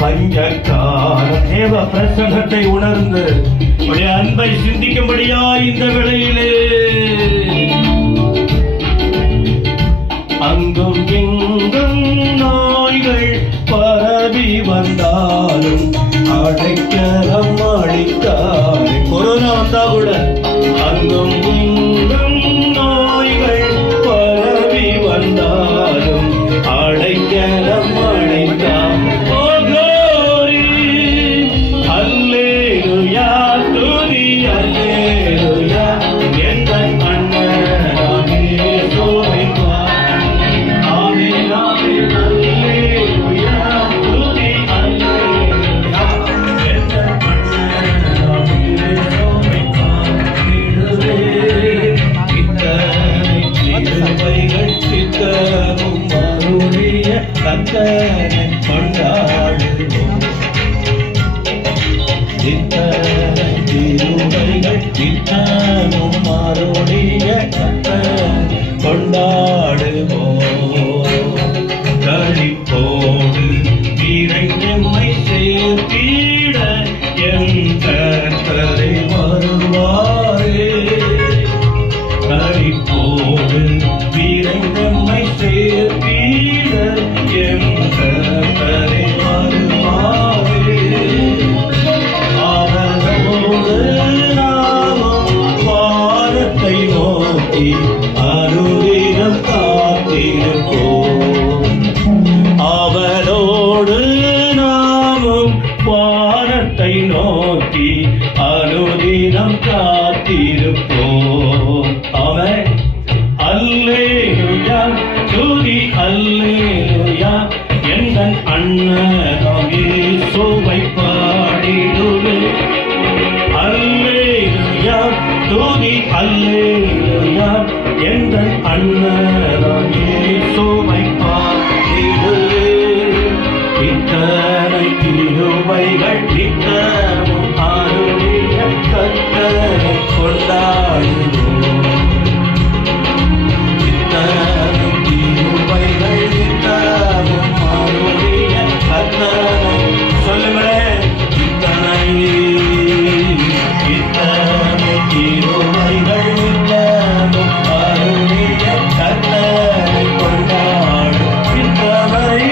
பஞ்சக்கால தேவ பிரசன்னத்தை உணர்ந்து உடைய அன்பை சிந்திக்கும்படியா இந்த வேளையிலே அங்கும் இங்கும் நோய்கள் பரவி வந்தாலும் அடைக்கலம் அளித்தார். கொரோனா வந்தா கூட அங்கும் இங்கும் நோய்கள் பரவி வந்தாலும் அடைக்கலம் அளித்தார். ஓ glory, அல்லேலூயா, துதி அல்லேலூயா, என் அண்ணனாகிய இயேசுவை கர்த்தரை கொண்டாடுவோம். இத்தனை திருமைகள் நித்தமும் மாறுடைய கர்த்தரை கொண்டாடுவோம். களிப்போடு இறைஞம்மை சேர்த்திட என் கர்த்தரை வருவாரே. களிப்போடு இறைஞம்மை சேர்த்திட என் கர்த்தரை வருவாரே. அவரோடு நாமும் வானத்தை நோக்கி அருகிலும் காத்திருப்போம். அவரோடு நாமும் வானத்தை நோக்கி அனுதினம் காத்திருப்போம். ஆமென். அல்லேலூயா, துதி அல்லேலூயா, எந்தன் அண்ணனாம் இயேசுவை பாடிடுவே. அல்லேலூயா, துதி அல்லேலூயா, எந்தன் அண்ணனாம் இயேசுவை பாடிடுவே. இத்தனை கிருபைகள் நித்தமும் அருளிய கர்த்தரை கொண்டாடுவோம். இத்தனை கிருபைகள் நித்தமும் அருளிய கர்த்தரை சொல்லுங்களேன். இத்தனை கிருபைகள் நித்தமும் அருளிய கர்த்தரை கொண்டாடும். இத்தனை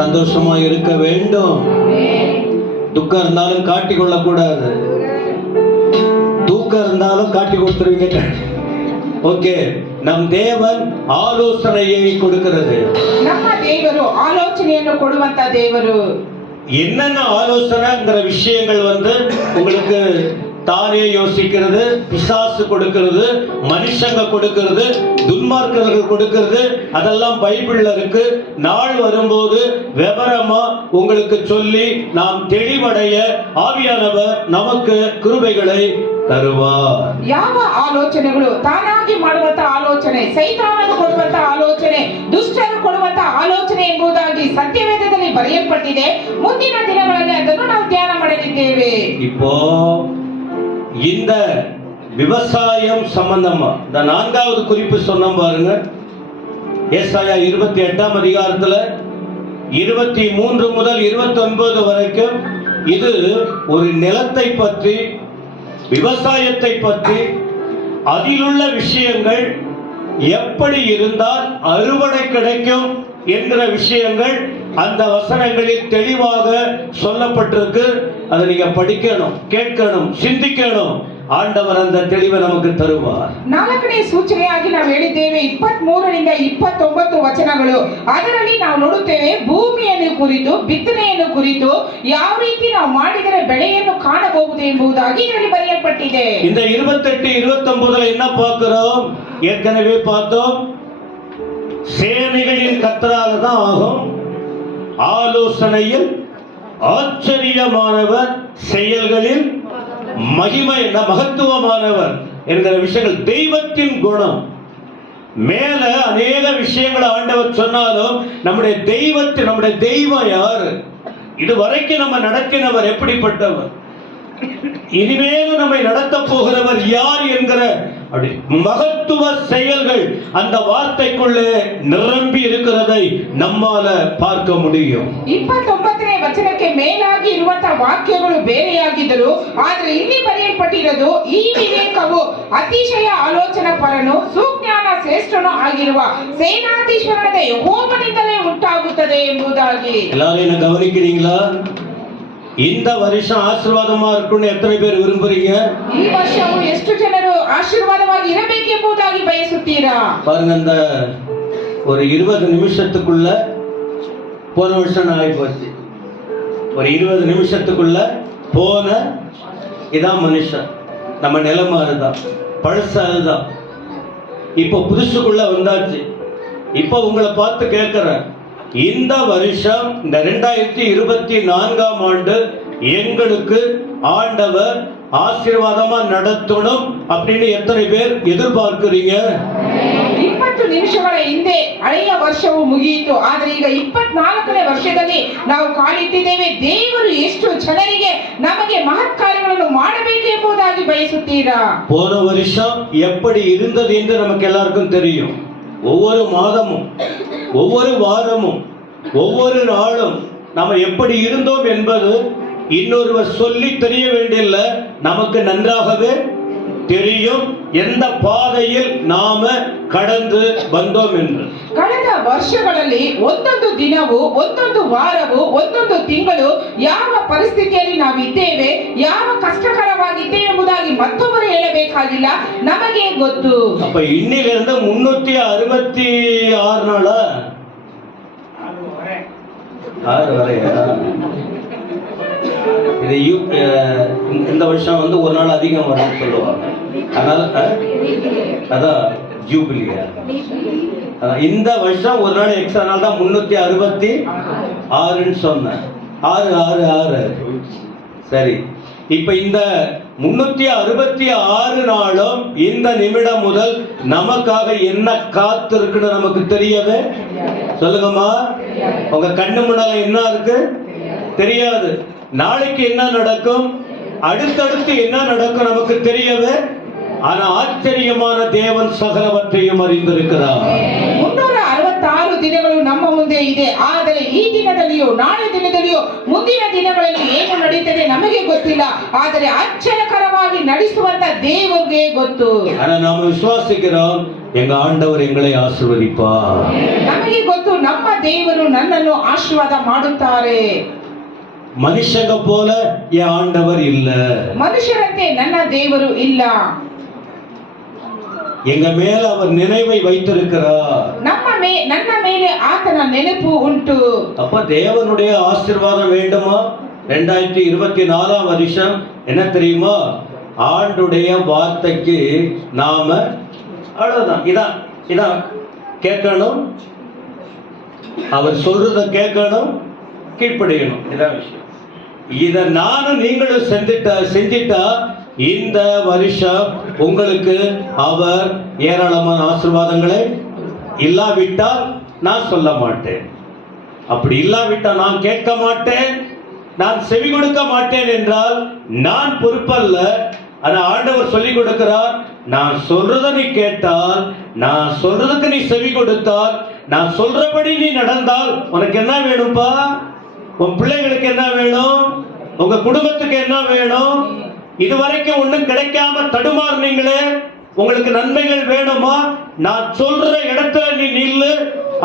சந்தோஷமா இருக்க வேண்டும். துக்கம் இருந்தாலும் காட்டி கொள்ள கூடாது, தூக்கம் இருந்தாலும் காட்டி கொடுத்துருவீங்க. ஓகே, நம் தேவன் ಆಲೋಚನೆயை கொடுக்கிறது. ನಮ್ಮ ದೇವರು ಆಲೋಚನೆಯನ್ನು ಕೊಡುವಂತ ದೇವರು. என்னென்ன ஆலோசனைங்கிற விஷயங்கள் உங்களுக்கு தானே யோசிக்கிறது, பிசாசு கொடுக்கிறது, மனுஷங்க கொடுக்கிறது, துன்மார்க்கர்கள் கொடுக்கிறது, அதெல்லாம் பைபிள்ல இருக்கு. நாள் வரும்போது விவரமா உங்களுக்கு சொல்லி நாம் தெளிவடைய ஆவியானவர் நமக்கு கிருபைகளை ತರುವಾರ್. ಯಾವ ಆಲೋಚನೆಗಳು ತಾನಾಗಿ ಮಾಡುವಂತ ಆಲೋಚನೆ, ಸೈತಾನನು ಕೊಡುವಂತ ಆಲೋಚನೆ, ದುಷ್ಟರು ಕೊಡುವಂತ ಆಲೋಚನೆ ಎಂಬುದಾಗಿ ಸತ್ಯವೇದದಲ್ಲಿ ಬರೆಯಲ್ಪಟ್ಟಿದೆ. ಮುಂದಿನ ದಿನಗಳಲ್ಲಿ ಅದನ್ನು ನಾವು ಧ್ಯಾನ ಮಾಡಲಿದ್ದೇವೆ. இப்போ இந்த விவசாயம் சம்பந்தமா இந்த 4வது குறிப்பு சொன்னோம் பாருங்க. ஏசாயா 28ஆம் அதிகாரத்துல 23 முதல் 29 வரைக்கும் இது ஒரு நிலத்தை பற்றி, விவசாயத்தை பற்றி, அதிலுள்ள விஷயங்கள் எப்படி இருந்தால் அறுவடை கிடைக்கும் என்கிற விஷயங்கள் அந்த வசனங்களில் தெளிவாக சொல்லப்பட்டிருக்கு. அதை நீங்க படிக்கணும், கேட்கணும், சிந்திக்கணும். ஆண்டவர் அந்த தெளிவை நமக்கு தருவார். 4ನೇ ಸೂಚನೆಯಾಗಿ ನಾವು ಹೇಳಿದ್ದೇವೆ 23 ರಿಂದ 29 ವಚನಗಳು. ಅದರಲ್ಲಿ ನಾವು ನೋಡುತ್ತೇವೆ ಭೂಮಿಯನ್ನು ಕುರಿತು, ಬಿತ್ತನೆಯನ್ನು ಕುರಿತು, ಯಾವ ರೀತಿ ನಾವು ಮಾಡಿದರೆ ಬೆಳೆಯನ್ನು ಕಾಣಬಹುದು ಎಂಬುದಾಗಿ ಇದರಲ್ಲಿ ಬರೆಯಲ್ಪಟ್ಟಿದೆ. இந்த 28 29ல என்ன பார்க்கிறோம்? ஏற்கனவே பார்த்தோம், சேனைகளின் கர்த்தரால் தான் ஆகும், ஆலோசனையில் ஆச்சரியமானவர், செயல்களில் மகிமை மகத்துவமானவர் என்கிற விஷயங்கள் தெய்வத்தின் குணம். மேல அநேக விஷயங்களை ஆண்டவர் சொன்னாலும் நம்முடைய தெய்வம் யாரு, இதுவரைக்கும் நம்ம நடத்தினவர் எப்படிப்பட்டவர், இனிமேலும் நம்மை நடத்த போகிறவர் யார் என்கிற மகத்துவ செயல்கள் அந்த வார்த்தைக்குள்ளே நிரம்பி இருக்கிறதை நம்மால பார்க்க முடியும். 29ನೇ ವಚನಕ್ಕೆ ಮೇಲಾಗಿ ಇರುವಂತ ವಾಕ್ಯಗಳು ಬೇರೆಯಾಗಿದ್ದರು, ಆದರೆ ಇಲ್ಲಿ ಬರೆಯಲ್ಪಟ್ಟಿರೋದು ಈ ವಿವೇಕವು ಅತಿಶಯ ಆಲೋಚನಾ ಪರನು, ಸುಜ್ಞಾನ ಶ್ರೇಷ್ಠನೂ ಆಗಿರುವ ಸೇನಾಧೀಶ್ವರನಾದ ಯೆಹೋವನಿಂದಲೇ ಉಂಟಾಗುತ್ತದೆ ಎಂಬುದಾಗಿ. எல்லாரும் கவனிக்கிறீங்களா? இந்த வருஷம் ஆசீர்வாதமா இருக்குன்னு எத்தனை பேர் விரும்புறீங்க? ಈ ವರ್ಷವು ಎಷ್ಟು ಜನರು ಆಶೀರ್ವಾದವಾಗಿ ಇರಬೇಕೆಂಬುದಾಗಿ ಬಯಸುತ್ತೀರಾ? பாருங்க, அந்த ஒரு 20 நிமிஷத்துக்குள்ள போன வருஷம் ஆகி போச்சு. ஒரு 20 நிமிஷத்துக்குள்ள போன இதான் மனுஷன். நம்ம நிலைமை அதுதான், பழசு அதுதான். இப்போ புதுசுக்குள்ள வந்தாச்சு. இப்போ உங்களை பார்த்து கேட்கிறேன், இந்த வருஷம் இந்த 2024ஆம் ஆண்டு எங்களுக்கு ஆண்டவர் ஆசீர்வாதமா நடத்தணும் அப்படின்னு எத்தனை பேர் எதிர்பார்க்கிறீங்க? 20 ನಿಮಿಷಗಳ ಹಿಂದೆ ಹಳೆಯ ವರ್ಷವು ಮುಗಿಯಿತು, ಆದರೆ ಈಗ 24ನೇ ವರ್ಷದಲ್ಲಿ ನಾವು ಕಾಣಿಟ್ಟಿದ್ದೇವೆ. ದೇವರು ಎಷ್ಟು ಜನರಿಗೆ ನಮಗೆ ಮಹತ್ ಕಾರ್ಯಗಳನ್ನು ಮಾಡಬೇಕು ಎಂಬುದಾಗಿ ಬಯಸುತ್ತೀರಾ? போன வருஷம் எப்படி இருந்தது என்று நமக்கு எல்லாருக்கும் தெரியும். ஒவ்வொரு மாதமும், ஒவ்வொரு வாரமும், ஒவ்வொரு நாளும் நம்ம எப்படி இருந்தோம் என்பது இன்னொருவர் சொல்லி தெரிய வேண்டியதில்லை, நமக்கு நன்றாகவே தெரியும் எந்த பாதையில் நாம கடந்து வந்தோம் என்று. ಕಳೆದ ವರ್ಷಗಳಲ್ಲಿ ಒಂದೊಂದು ದಿನವೂ, ಒಂದೊಂದು ವಾರವೂ, ಒಂದೊಂದು ತಿಂಗಳು ಯಾವ ಪರಿಸ್ಥಿತಿಯಲ್ಲಿ ನಾವು ಇದ್ದೇವೆ, ಯಾವ ಕಷ್ಟಕರವಾಗಿದ್ದೇವೆ ಎಂಬುದಾಗಿ ಮತ್ತೊಬ್ಬರು ಹೇಳಬೇಕಾಗಿಲ್ಲ, ನಮಗೆ ಗೊತ್ತು. அப்ப இன்னிலிருந்து 366 நாளா 6 வரையா? இது இந்த வருஷம் ஒரு நாள் அதிகம் வரும்னு சொல்லுவாங்க. அதனால அதான் ஜூபிலியா. இந்த வருஷம் ஒரு நாள் எக்ஸ்ட்ரா நாள் தான் 366ன்னு சொன்னேன். 6 சரி. இப்ப இந்த 366 நாளும் இந்த நிமிடம் முதல் நமக்காக என்ன காத்து இருக்குன்னு நமக்கு தெரியவே சொல்லுங்கம்மா. உங்க கண்ணு முன்னால என்ன இருக்கு தெரியாது. நாளைக்கு என்ன நடக்கும், அடுத்தடுத்து என்ன நடக்கும் நமக்கு தெரியவே. ஆனா ஆச்சரியமான தேவன் சகலவற்றையும் அறிந்திருக்கிறார். 366 ದಿನಗಳು ನಮ್ಮ ಮುಂದೆ ಇದೆ, ಆದರೆ ಈ ದಿನದಲ್ಲಿಯೋ ನಾಳೆ ದಿನದಲ್ಲಿಯೋ ಮುಂದಿನ ದಿನಗಳಲ್ಲಿ ಏನು ನಡೀತದೆ ನಮಗೆ ಗೊತ್ತಿಲ್ಲ, ಆದರೆ ಆಶ್ಚರ್ಯಕರವಾಗಿ ನಡೆಸುವಂತ ದೇವರಿಗೆ ಗೊತ್ತು. ஆனா நாம விசுவாசிக்கிறோம், எங்க ஆண்டவர் எங்களை ஆசீர்வதிப்பார். ನಮಗೆ ಗೊತ್ತು ನಮ್ಮ ದೇವರು ನನ್ನನ್ನು ಆಶೀರ್ವಾದ ಮಾಡುತ್ತಾರೆ. மனுஷங்க போல என் ஆண்டவர் இல்ல. ಮನುಷ್ಯರಂತೆ ನನ್ನ ದೇವರು ಇಲ್ಲ. எங்க மேல அவர் நினைவை வைத்திருக்கிறார். ನನ್ನ ಮೇಲೆ ಆತನ ನೆನಪು ಉಂಟು. அப்ப தேவனுடைய ஆசீர்வாதம் வேண்டுமா? 2024 வருஷம் என்ன தெரியுமா? ஆண்டுடைய வார்த்தைக்கு நாம அவ்வளவுதான், இதான் கேட்கணும், அவர் சொல்றத கேட்கணும், கீழ்ப்படியணும். இதான் விஷயம். இத நானும் நீங்களும் செஞ்சிட்டா இந்த வருஷம் உங்களுக்கு அவர் ஏராளமான ஆசீர்வாதங்களை, இல்லாவிட்டால் நான் சொல்ல மாட்டேன். அப்படி இல்லாவிட்டால் நான் கேட்க மாட்டேன், நான் செவி கொடுக்க மாட்டேன் என்றால் நான் பொறுப்பல்ல. ஆனா ஆண்டவர் சொல்லிக் கொடுக்கிறார், நான் சொல்றத நீ கேட்டால், நான் சொல்றதுக்கு நீ செவி கொடுத்தால், நான் சொல்றபடி நீ நடந்தால் உனக்கு என்ன வேணும்பா? உன் பிள்ளைகளுக்கு என்ன வேணும்? உங்க குடும்பத்துக்கு என்ன வேணும்? இதுவரைக்கும் ஒண்ணும் கிடைக்காம தடுமாறுனீங்களே, உங்களுக்கு நன்மைகள் வேணுமா? நான் சொல்ற இடத்துல நீ நில்லு,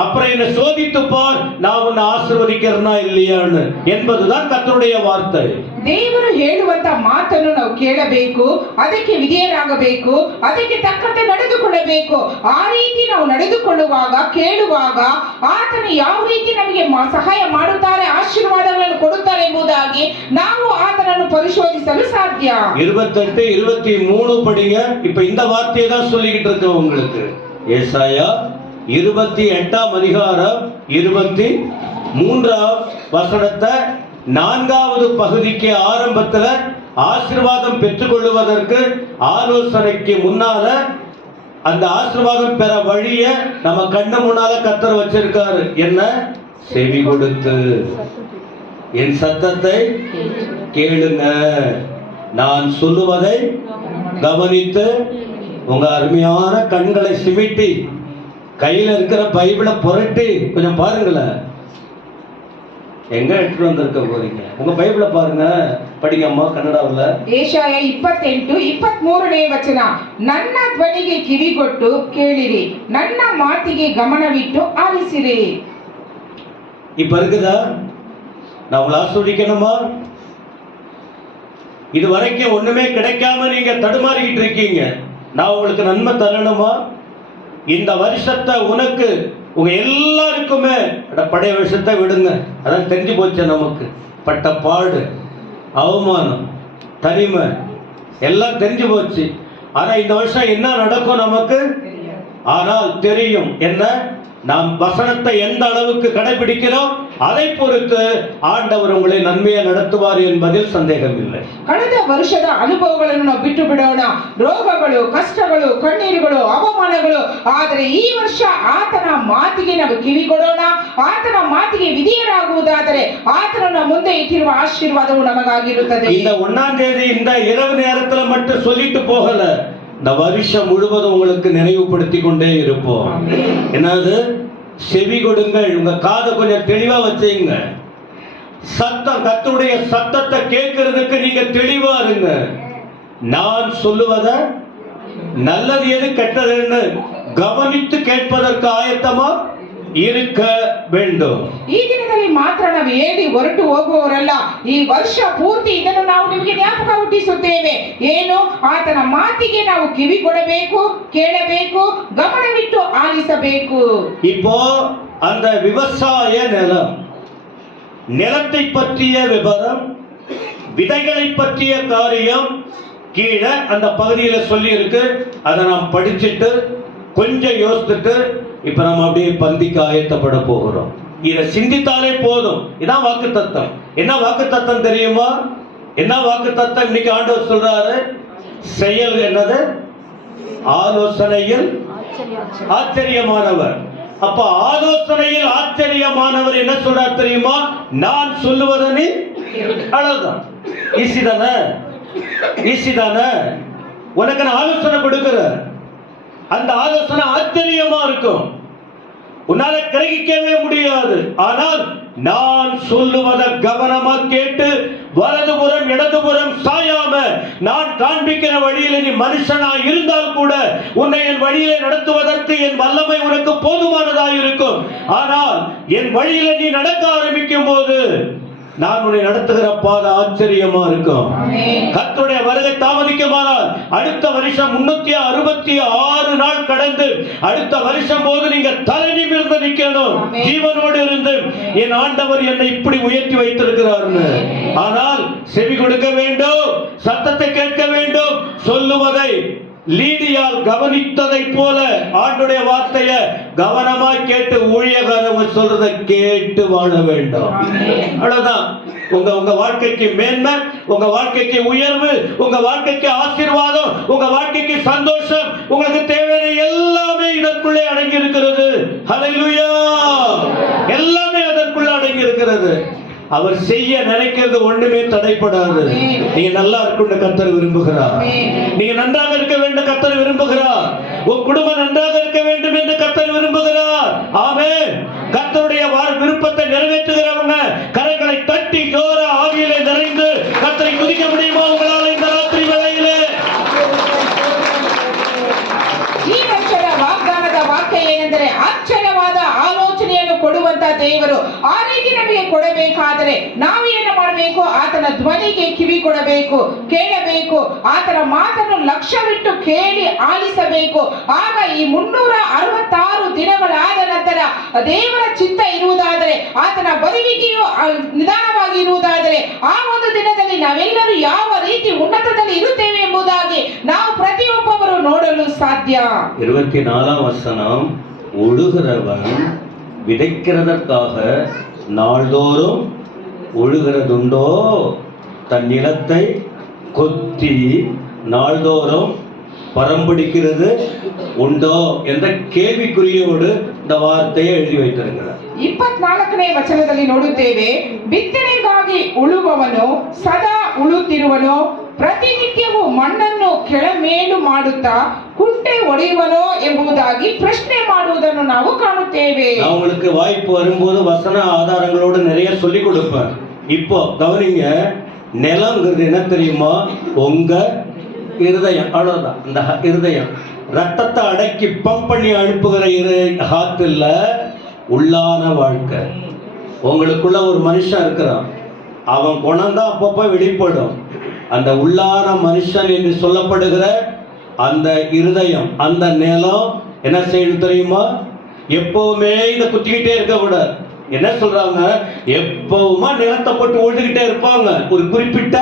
அப்புறம் என்ன சோதித்து பார், நான் உன்னை ஆசீர்வதிக்கிறேனா இல்லையான்னு என்பதுதான் கர்த்தருடைய வார்த்தை. ದೇವರು ಹೇಳುವಂತ ಮಾತನ್ನು ನಾವು ಕೇಳಬೇಕು, ಅದಕ್ಕೆ ವಿಧೇಯರಾಗಬೇಕು, ಅದಕ್ಕೆ ತಕ್ಕಂತೆ ನಡೆದುಕೊಳ್ಳಬೇಕು. ಆ ರೀತಿ ನಾವು ನಡೆದುಕೊಳ್ಳುವಾಗ, ಕೇಳುವಾಗ ಆತನು ಯಾವ ರೀತಿ ನಮಗೆ ಸಹಾಯ ಮಾಡುತ್ತಾರೆ, ಆಶೀರ್ವಾದಗಳನ್ನು ಕೊಡುತ್ತಾರೆ ಎಂಬುದಾಗಿ ನಾವು ಆತನನ್ನು ಪರಿಶೋಧಿಸಲು ಸಾಧ್ಯ. 28, 23 படிங்க. இப்ப இந்த வார்த்தையை தான் சொல்லிக்கிட்டு இருக்கேன் உங்களுக்கு. ஏசாயா 28ஆம் அதிகாரம் 23ஆம் வசனத்தை 4வது பகுதிக்கு ஆரம்பத்துல ஆசீர்வாதம் பெற்றுக்கொள்வதற்கு ஆலோசனைக்கு முன்னால அந்த ஆசீர்வாதம் பெற வழிய நம்ம கண்ணு முன்னால கர்த்தர் வச்சிருக்காரு. என்ன? செவி கொடுத்து என் சத்தத்தை கேளுங்க, நான் சொல்லுவதை கவனித்து, உங்க அருமையான கண்களை சிமிட்டி கையில இருக்கிற பைபிளை புரட்டி கொஞ்சம் பாருங்களேன். எங்க எடுத்துட்டு வந்திருக்க போறீங்க? உங்க பைபிளை பாருங்க, படிங்க அம்மா கன்னடாவில். ಏಷಾಯ 28, 23ನೇ ವಚನ. ನನ್ನ ಧ್ವನಿಗೆ ಕಿವಿಗೊಟ್ಟು ಕೇಳಿರಿ, ನನ್ನ ಮಾತಿಗೆ ಗಮನವಿಟ್ಟು ಆಲಿಸಿರಿ. இப்ப இருக்குதா? நான் உங்களை ஆசீர்வதிக்கணுமா? இது வரைக்கும் ஒண்ணுமே கிடைக்காம நீங்க தடுமாறிக்கிட்டு இருக்கீங்க, நான் உங்களுக்கு நன்மை தரணுமா? இந்த வருஷத்தை உனக்கு உங்க எல்லாருக்குமே பழைய வருஷத்தை விடுங்க, அதான் தெரிஞ்சு போச்சு. நமக்கு பட்ட பாடு, அவமானம், தனிமை எல்லாம் தெரிஞ்சு போச்சு. ஆனா இந்த வருஷம் என்ன நடக்கும் நமக்கு ஆனால் தெரியும். என்ன? நாம் வசனத்தை எந்த அளவுக்கு கடைபிடிக்கிறோம் அதை பொறுத்து ஆண்டவர் உங்களை நன்மையை நடத்துவார் என்பதில் சந்தேகம் இல்லை. ಕಳೆದ ವರ್ಷದ ಅನುಭವಗಳನ್ನು ನಾವು ಬಿಟ್ಟು ಬಿಡೋಣ, ರೋಗಗಳು, ಕಷ್ಟಗಳು, ಕಣ್ಣೀರುಗಳು, ಅವಮಾನಗಳು. ಆದರೆ ಈ ವರ್ಷ ಆತನ ಮಾತಿಗೆ ನಾವು ಕಿವಿಗೊಡೋಣ, ಆತನ ಮಾತಿಗೆ ವಿಧೇಯರಾಗುವುದಾದರೆ ಆತನ ಮುಂದೆ ಇಟ್ಟಿರುವ ಆಶೀರ್ವಾದವು ನಮಗಾಗಿರುತ್ತದೆ. இந்த 1ஆம் தேதி இந்த இரவு நேரத்துல மட்டும் சொல்லிட்டு போகல, இந்த வருஷம் முழுவதும் உங்களுக்கு நினைவுபடுத்தி கொண்டே இருப்போம். என்னது? செவி கொடுங்கள், உங்க காதை கொஞ்சம் தெளிவா வச்சுங்க. சத்தம், கர்த்தருடைய சத்தத்தை கேட்கிறதுக்கு நீங்க தெளிவா இருங்க. நான் சொல்லுவத நல்லது எது கெட்டதுன்னு கவனித்து கேட்பதற்கு ஆயத்தமா இருக்க வேண்டும். ಈ ದಿನದಲ್ಲಿ ಮಾತ್ರ ನಾವು ಹೇಳಿ ಹೊರಟು ಹೋಗುವವರಲ್ಲ. ಈ ವರ್ಷ ಪೂರ್ತಿ ಇದನ್ನು ನಾವು ನಿಮಗೆ ಜ್ಞಾಪಕ ಹುಟ್ಟಿಸುತ್ತೇವೆ. ಏನು? ಆತನ ಮಾತಿಗೆ ನಾವು ಕಿವಿ ಕೊಡಬೇಕು, ಕೇಳಬೇಕು, ಗಮನವಿಟ್ಟು ಆಲಿಸಬೇಕು. இப்போ அந்த விவசாய நிலம், நிலத்தை பற்றிய விவரம், விதைகளை பற்றிய காரியம் கீழே அந்த பகுதியில் சொல்லி இருக்கு. அதை நாம் படிச்சுட்டு கொஞ்சம் யோசித்துட்டு இப்ப நம்ம அப்படியே பந்திக்கு ஆயத்தப்பட போகிறோம். இதை சிந்தித்தாலே போதும். இதான் வாக்கு தத்தம். என்ன வாக்கு தத்தம் தெரியுமா? என்ன வாக்கு தத்தம் இன்னைக்கு ஆண்டவர் சொல்றாரு? செயல் என்னது? ஆலோசனையில் ஆச்சரியமானவர். அப்ப ஆலோசனையில் ஆச்சரியமானவர் என்ன சொல்றார் தெரியுமா? நான் சொல்லுவதனே அழகுதான். ஈஸி தானே? ஈஸி தானே? உனக்கு நான் ஆலோசனை கொடுக்கிற அந்த ஆலோசனை ஆச்சரியமா இருக்கும், உன்னால கிரகிக்கவே முடியாது. ஆனால் நான் சொல்லுவதை கவனமா கேட்டு வலதுபுறம் இடதுபுறம் சாயாம நான் காண்பிக்கிற வழியில நீ மனுஷனா இருந்தால் கூட உன்னை என் வழியிலே நடத்துவதற்கு என் வல்லமை உனக்கு போதுமானதாக இருக்கும். ஆனால் என் வழியில நீ நடக்க ஆரம்பிக்கும் போது நான் உன்னை நடத்துகிற பாதை ஆச்சரியமா இருக்கும். கர்த்தருடைய வருகை தாமதிக்குமானால் அடுத்த வருஷம் 366 நாள் கடந்து அடுத்த வருஷம் போது நீங்க தலை நிமிர்ந்து நிக்கணும், ஜீவனோடு இருந்து என் ஆண்டவர் என்னை இப்படி உயர்த்தி வைத்திருக்கிறார்னு. ஆனால் செவி கொடுக்க வேண்டும், சத்தத்தை கேட்க வேண்டும், சொல்லுவதை லீடியால் கவனித்ததை போல ஆண்டுடைய வார்த்தைய கவனமாய் கேட்டு ஊழியக்காரங்க சொல்றதை கேட்டு வாழ வேண்டும். அவ்வளவுதான். உங்க வாழ்க்கைக்கு மேன்மை, உங்க வாழ்க்கைக்கு உயர்வு, உங்க வாழ்க்கைக்கு ஆசீர்வாதம், உங்க வாழ்க்கைக்கு சந்தோஷம், உங்களுக்கு தேவையான எல்லாமே இதற்குள்ளே அடங்கி இருக்கிறது. ஹல்லேலூயா! எல்லாமே அதற்குள்ள அடங்கி இருக்கிறது. அவர் செய்ய நினைக்கிறது ஒண்ணுமே தடைப்படாது. நீங்க நல்லா இருக்கணும் கர்த்தர் விரும்புகிறார். நீங்க நன்றாக இருக்க வேண்டும் கர்த்தர் விரும்புகிறார். உங்க குடும்பம் நன்றாக இருக்க வேண்டும் என்று கர்த்தர் விரும்புகிறார். ஆமென். கர்த்தருடைய விருப்பத்தை நிறைவேற்றுகிறவங்க கரங்களை தட்டி ஜோர ஆவியிலே நிறைந்து கர்த்தரை துதிக்க முடியுமா உங்களால் இந்த ராத்திரி வேளையிலே? ಜೀವಕ್ಷರ ವಾಗ್ದಾನದ ವಾಕ್ಯ ಏನೆಂದರೆ ಆಶ್ಚರ್ಯವಾದ ಆಲೋಚನೆಯನ್ನು ಕೊಡುವಂತ ದೇವರು ಆ ರೀತಿ ನಮಗೆ ಕೊಡಬೇಕಾದರೆ ನಾವು ಏನು ಮಾಡಬೇಕು? ಆತನ ಧ್ವನಿಗೆ ಕಿವಿ ಕೊಡಬೇಕು, ಕೇಳಬೇಕು, ಆತನ ಮಾತನ್ನು ಲಕ್ಷ್ಯವಿಟ್ಟು ಕೇಳಿ ಆಲಿಸಬೇಕು. ಆಗ ಈ 366 ದಿನಗಳಾದ ನಂತರ ದೇವರ ಚಿತ್ತ ಇರುವುದಾದರೆ, ಆತನ ಬರುವಿಕೆಯು ನಿಧಾನವಾಗಿ ಇರುವುದಾದರೆ, ಆ ಒಂದು ದಿನದಲ್ಲಿ ನಾವೆಲ್ಲರೂ ಯಾವ ರೀತಿ ಉನ್ನತದಲ್ಲಿ ಇರುತ್ತೇವೆ ಎಂಬುದಾಗಿ ನಾವು ಪ್ರತಿಯೊಬ್ಬರು ನೋಡಲು ಸಾಧ್ಯ. 24 வசனம், ஒழுகிறவன் விதைக்கிறதற்காக நாள்தோறும் ஒழுகிறதுண்டோ, தன் நிலத்தை கொத்தி நாள்தோறும் பரம்பிடிக்கிறது உண்டோ என்ற கேள்விக்குறியோடு இந்த வார்த்தையை எழுதி வைத்திருக்கிறார். 24ನೇ ವಚನದಲ್ಲಿ ನೋಡುತ್ತೇವೆ, ಬಿತ್ತನೆಗಾಗಿ ಉಳುವವನು ಸದಾ ಉಳುತ್ತಿರುವನೋ, ಪ್ರತಿನಿತ್ಯವೂ ಮಣ್ಣನ್ನು ಕೆಳಮೇಲು ಮಾಡುತ್ತಾ ಕುಂಟೆ ಒಡೆಯುವನೋ ಎಂಬುದಾಗಿ ಪ್ರಶ್ನೆ ಮಾಡುವುದನ್ನು ನಾವು ಕಾಣುತ್ತೇವೆ. உங்களுக்கு வாய்ப்பு வரும்போது வசன ஆதாரங்களோடு நிறைய சொல்லி கொடுப்பேன். இப்போ கவனிங்க, நிலம்ங்கிறது என்ன தெரியுமா? உங்க இருதயம். அவ்வளவுதான். இந்த இருதயம் ரத்தத்தை அடக்கி பம்ப் பண்ணி அனுப்புகிற ஹார்ட் இல்ல, உள்ளான வாழ்க்கை. உங்களுக்குள்ள ஒரு மனுஷன் இருக்கிறான், அவன் குணம்தான் அப்பப்போ வெளிப்படும். அந்த உள்ளான மனுஷன் என்று சொல்லப்படுகிற அந்த இருதயம், அந்த நிலம் என்ன செய்யணும் தெரியுமா? எப்பவுமே இதை குத்திக்கிட்டே இருக்க கூடாது. என்ன சொல்றாங்க? எப்பவுமா நிலத்தை போட்டு ஓட்டுக்கிட்டே இருப்பாங்க. ஒரு குறிப்பிட்ட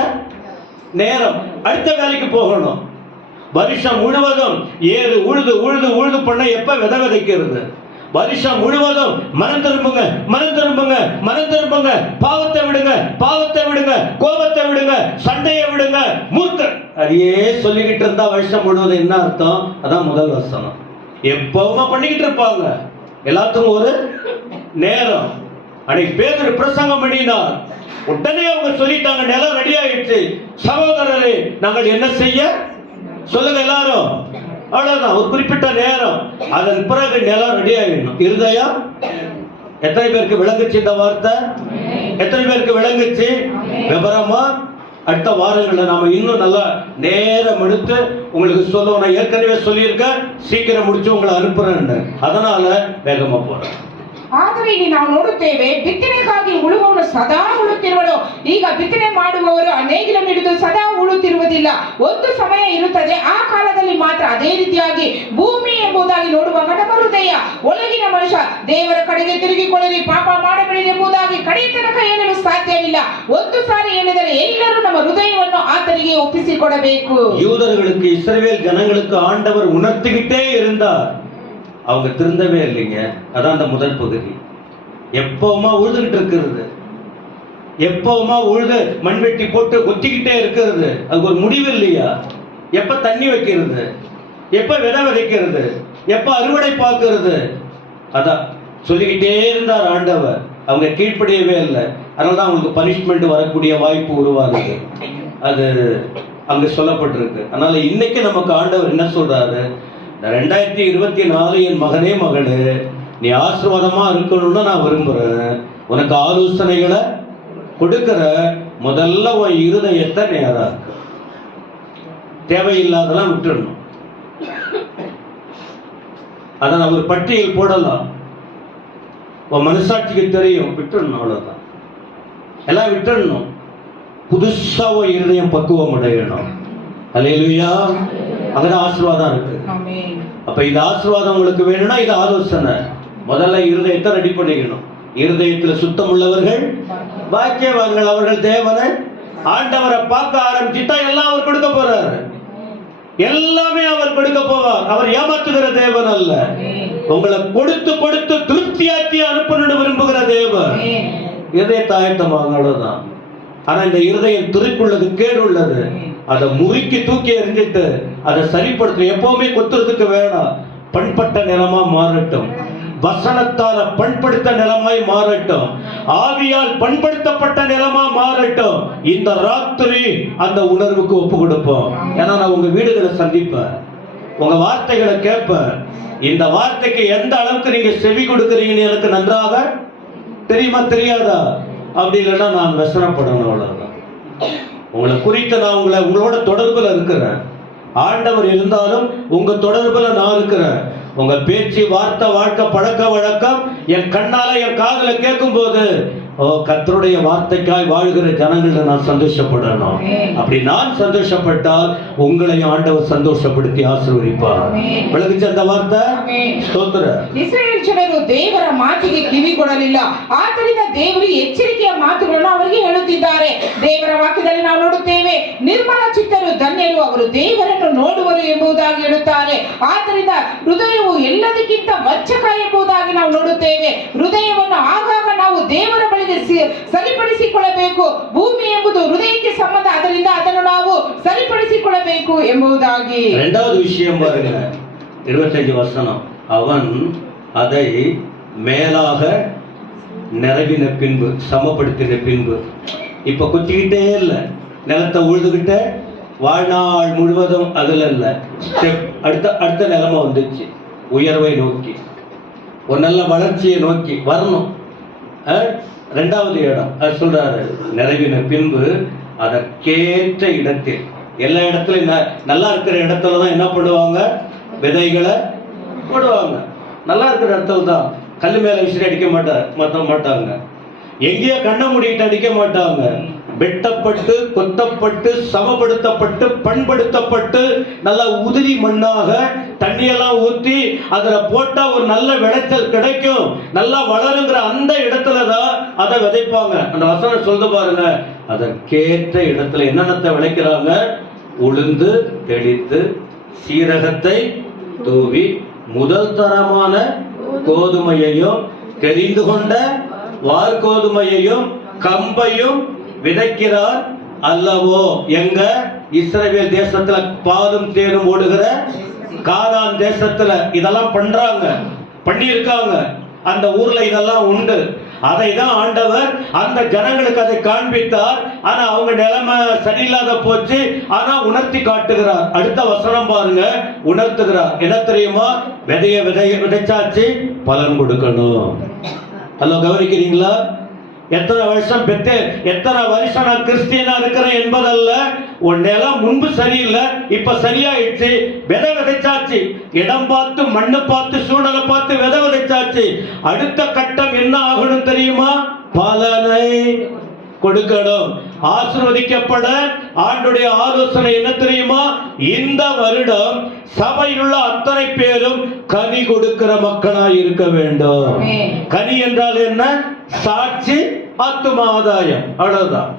நேரம் அடுத்த வேலைக்கு போகணும். வருஷம் முழுவதும் ஏறு உழுது உழுது உழுது பண்ண எப்ப விதை விதைக்கிறது? வருஷம் முழுவதும் மனம் திரும்புங்க, மனம் திரும்புங்க, மனம் திரும்புங்க, பாவத்தை விடுங்க, பாவத்தை விடுங்க, கோபத்தை விடுங்க, சண்டையை விடுங்க, மூர்க்க அதையே சொல்லிக்கிட்டு இருந்தா வருஷம் முழுவதும் என்ன அர்த்தம்? அதான் முதல் வசனம். எப்பவுமா பண்ணிக்கிட்டு இருப்பாங்க. எல்லாத்துக்கும் ஒரு நேரம். அன்னைக்கு பேதுரு பிரசங்கம் பண்ணினார். உடனே அவங்க சொல்லிட்டாங்க, நிலம் ரெடி ஆயிடுச்சு. சகோதரரே, நாங்கள் என்ன செய்ய சொல்லுங்க எல்லாரும். அவ்வளவுதான். ஒரு குறிப்பிட்ட நேரம், அதன் பிறகு நிலம் ரெடி ஆகிடணும். இருதயம் எத்தனை பேருக்கு விளங்குச்சு இந்த வார்த்தை? எத்தனை பேருக்கு விளங்குச்சு? விவரமா அடுத்த வாரங்கள்ல நாம இன்னும் நல்லா நேரம் எடுத்து உங்களுக்கு சொல்லுவோம். நான் ஏற்கனவே சொல்லியிருக்கேன், சீக்கிரம் முடிச்சு உங்களை அனுப்புறேன்னு. அதனால வேகமா போறேன். ಆದರೆ ಇಲ್ಲಿ ನಾವು ನೋಡುತ್ತೇವೆ, ಬಿತ್ತನೆಗಾಗಿ ಉಳುವವನು ಸದಾ ಉಳುತ್ತಿರುವನು. ಈಗ ಬಿತ್ತನೆ ಮಾಡುವವರು ನೇಗಿಲನ್ನು ಹಿಡಿದು ಸದಾ ಉಳುತ್ತಿರುವುದಿಲ್ಲ. ಒಂದು ಸಮಯ ಇರುತ್ತದೆ, ಆ ಕಾಲದಲ್ಲಿ ಮಾತ್ರ. ಅದೇ ರೀತಿಯಾಗಿ ಭೂಮಿ ಎಂಬುದಾಗಿ ನೋಡುವಾಗ ನಮ್ಮ ಹೃದಯ, ಒಳಗಿನ ಮನುಷ್ಯ ದೇವರ ಕಡೆಗೆ ತಿರುಗಿಕೊಳ್ಳಲಿ, ಪಾಪ ಮಾಡಬೇಡಿ ಎಂಬುದಾಗಿ ಕಡೆಯ ತನಕ ಹೇಳಲು ಸಾಧ್ಯವಿಲ್ಲ. ಒಂದು ಸಾರಿ ಹೇಳಿದರೆ ಎಲ್ಲರೂ ನಮ್ಮ ಹೃದಯವನ್ನು ಆತನಿಗೆ ಒಪ್ಪಿಸಿಕೊಡಬೇಕು. யூதர்களுக்கு, இஸ்ரவேல் ஜனங்களுக்கு ஆண்டவர் உணர்த்திக்கிட்டே இருந்தார். அவங்க திருந்தவே இல்லைங்க. அதான் அந்த முதல் பகுதி. எப்பவுமா உழுதுகிட்டு இருக்கிறது, எப்பவுமா உழுது மண்வெட்டி போட்டு கொத்திக்கிட்டே இருக்கிறது. அதுக்கு ஒரு முடிவு இல்லையா? எப்ப தண்ணி வைக்கிறது, எப்ப விதை விதைக்கிறது, எப்ப அறுவடை பார்க்கிறது, அதான் சொல்லிக்கிட்டே இருந்தார் ஆண்டவர். அவங்க கீழ்ப்படியவே இல்லை. அதனால தான் அவங்களுக்கு பனிஷ்மெண்ட் வரக்கூடிய வாய்ப்பு உருவாகுது. அது அங்க சொல்லப்பட்டிருக்கு. அதனால இன்னைக்கு நமக்கு ஆண்டவர் என்ன சொல்றாரு? 2024 என் மகனே மகளே, நீ ஆசீர்வாதமா இருக்கணும்னு நான் விரும்புறேன். உனக்கு ஆலோசனைகளை கொடுக்கிற முதல்ல உன் இருதயத்தை நேராக்கு. தேவையில்லாதெல்லாம் விட்டுடணும். அதை நான் ஒரு பட்டியல் போடலாம், உன் மனசாட்சிக்கு தெரியும், விட்டுடணும். அவ்வளவுதான், எல்லாம் விட்டுடணும். புதுசா ஒரு இருதயம் பக்குவம் அடையணும். அல்லேலூயா. அங்கதான் ஆசீர்வாதம் இருக்கு. அப்ப இந்த ஆசீர்வாதம் உங்களுக்கு வேணும்னா இது ஆலோசனை. முதல்ல இருதயத்தை ரெடி பண்ணிக்கணும். இருதயத்துல சுத்தம் உள்ளவர்கள் பாக்கியவான்கள், அவர்கள் தேவனை ஆண்டவரை பார்க்க ஆரம்பிச்சுட்டா எல்லாம் அவர் கொடுக்க போறாரு. எல்லாமே அவர் கொடுக்க போவார். அவர் ஏமாத்துகிற தேவன் அல்ல. உங்களை கொடுத்து கொடுத்து திருப்தியாக்கி அனுப்பணும்னு விரும்புகிற தேவன். இருதயத்தை ஆயத்தமாக, அவ்வளவுதான். ஆனா இந்த இருதயம் திருக்குள்ளது, கேடு உள்ளது. அதை முறுக்கி தூக்கி எறிஞ்சிட்டு அதை சரிப்படுத்த எப்பவுமே கொத்துறதுக்கு வேணாம். பண்பட்ட நிலமா மாறட்டும், வசனத்தால பண்படுத்த நிலமாய் மாறட்டும், ஆவியால் பண்படுத்தப்பட்ட நிலமா மாறட்டும். இந்த ராத்திரி அந்த உணர்வுக்கு ஒப்பு கொடுப்போம். ஏன்னா நான் உங்க வீடுகளை சந்திப்பேன், உங்க வார்த்தைகளை கேட்பேன். இந்த வார்த்தைக்கு எந்த அளவுக்கு நீங்க செவி கொடுக்குறீங்கன்னு எனக்கு நன்றாக தெரியுமா தெரியாதா? அப்படி இல்லைன்னா நான் வசனப்படணும். அவ்வளவுதான். உங்களை குறித்து நான் உங்களோட தொடர்புல இருக்கிறேன். ஆண்டவர் இருந்தாலும் உங்க தொடர்புல நான் இருக்கிறேன். உங்க பேச்சு, வார்த்தை, வாழ்க்கை, பழக்க வழக்கம் என் கண்ணால என் காதுல கேட்கும் போது, ஓ, கர்த்தருடைய வார்த்தைக்காய் வாழ்கிற ஜனங்களை நான் சந்தோஷப்படணும். அப்படி நான் சந்தோஷப்பட்டால் உங்களையும் ஆண்டவர் சந்தோஷப்படுத்தி ஆசீர்வதிப்பார். ಬೆಳಗಿನ அந்த வார்த்தை ಸ್ತೋತ್ರ. ಇಸ್ರಾಯೇಲ್ ಜನರು ದೇವರ ಮಾತಿಗೆ ಕಿವಿ ಕೊಡಲಿಲ್ಲ. ಆದ್ದರಿಂದ ದೇವರು ಎಚ್ಚರಿಕೆಯ ಮಾತುಗಳನ್ನು ಅವರಿಗೆ ಹೇಳುತ್ತಿದ್ದಾರೆ. ದೇವರ ವಾಕ್ಯದಲ್ಲಿ ನಾವು ನೋಡುತ್ತೇವೆ, ನಿರ್ಮಲ ಚಿತ್ತರು ಧನ್ಯರು, ಅವರು ದೇವರನ್ನು ನೋಡುವರು ಎಂಬುದಾಗಿ ಹೇಳುತ್ತಾರೆ. ಆದ್ದರಿಂದ ಹೃದಯವು ಎಲ್ಲದಕ್ಕಿಂತ ವಂಚಕ ಎಂಬುದಾಗಿ ನಾವು ನೋಡುತ್ತೇವೆ. ಹೃದಯವನ್ನು ಆಗಾಗ ನಾವು ದೇವರ ಬಳಿಗೆ ಸರಿಪಡಿಸಿಕೊಳ್ಳಬೇಕು. ಭೂಮಿ ಎಂಬುದು ಹೃದಯಕ್ಕೆ ಸಂಬಂಧ, ಅದರಿಂದ ಅದನ್ನು ನಾವು ಸರಿಪಡಿಸಿಕೊಳ್ಳಬೇಕು ಎಂಬುದಾಗಿ. இரண்டாவது விஷயம் பாருங்க, 25 வசனம். அவன் அதை மேலாக நிறைவின பின்பு, சமப்படுத்தின பின்பு. இப்ப குத்திக்கிட்டே இல்ல, நிலத்தை உழுதுகிட்ட வாழ்நாள் முழுவதும் அதுல இல்ல, ஸ்டெப் அடுத்த நிலைமை வந்துச்சு. உயர்வை நோக்கி, ஒரு நல்ல வளர்ச்சியை நோக்கி வரணும். ரெண்டாவது இடம் அது சொல்றாரு, நிறைவின பின்பு அதற்கேற்ற இடத்தில். எல்லா இடத்துலயும் நல்லா இருக்கிற இடத்துல தான் என்ன பண்ணுவாங்க, விதைகளை போடுவாங்க. நல்லா இருக்கிற இடத்துல தான். கல் மேல விசிறி அடிக்க மாட்டாங்க. எங்கேயோ கண்ணை மூடிட்டு அடிக்க மாட்டாங்க. வெட்டப்பட்டு, கொத்தப்பட்டு, சமப்படுத்தப்பட்டு, பண்படுத்தப்பட்டு, நல்லா உதிரி மண்ணாக தண்ணியெல்லாம் ஊற்றி அதுல போட்டா ஒரு நல்ல விளைச்சல் கிடைக்கும், நல்லா வளருங்கிற அந்த இடத்துல தான் அதை விதைப்பாங்க. அந்த வசனம் சொல்லுது பாருங்க, அதற்கேற்ற இடத்துல என்னென்னத்தை விளைக்கிறாங்க, உளுந்து தெளித்து, சீரகத்தை தூவி, முதல் தரமான கோதுமையையும், தெரிந்து கொண்ட வார்கோதுமையையும் கம்பையும் விதைக்கிறார் அல்லவோ. எங்க இஸ்ரவேல் தேசத்துல பாலும் தேனும் ஓடுகிற கானான் தேசத்துல இதெல்லாம் பண்றாங்க, பண்ணியிருக்காங்க. அந்த ஊர்ல இதெல்லாம் உண்டு. அதை தான் ஆண்டவர் அந்த ஜனங்களுக்கு அதை காண்பித்தார். ஆனா அவங்க நிலைமை சரியில்லாத போச்சு. ஆனா உணர்த்தி காட்டுகிறார். அடுத்த வசனம் பாருங்க, உணர்த்துகிறார். என்ன தெரியுமா, விதைச்சாச்சு, பலன் கொடுக்கணும். ஹலோ, கவனிக்கிறீங்களா? எத்தனை வருஷம் எத்தனை வருஷம் நான் கிறிஸ்டியனா இருக்கிறேன் என்பதல்ல. உன் நிலம் முன்பு சரியில்லை, இப்ப சரியாயிடுச்சு. விதைச்சாச்சு, இடம் பார்த்து, மண்ணு பார்த்து, சூழ்நிலை பார்த்து விதைச்சாச்சு. அடுத்த கட்டம் என்ன ஆகணும் தெரியுமா, பலனை கொடுக்கணும். ஆசீர்வதிக்கப்பட ஆண்டுடைய ஆலோசனை என்ன தெரியுமா, இந்த வருடம் சபையில் உள்ள அத்தனை பேரும் கனி கொடுக்கிற மக்களாய் இருக்க வேண்டும். கனி என்றால் என்ன, சாட்சி, ஆத்தும ஆதாயம், அவ்வளவுதான்.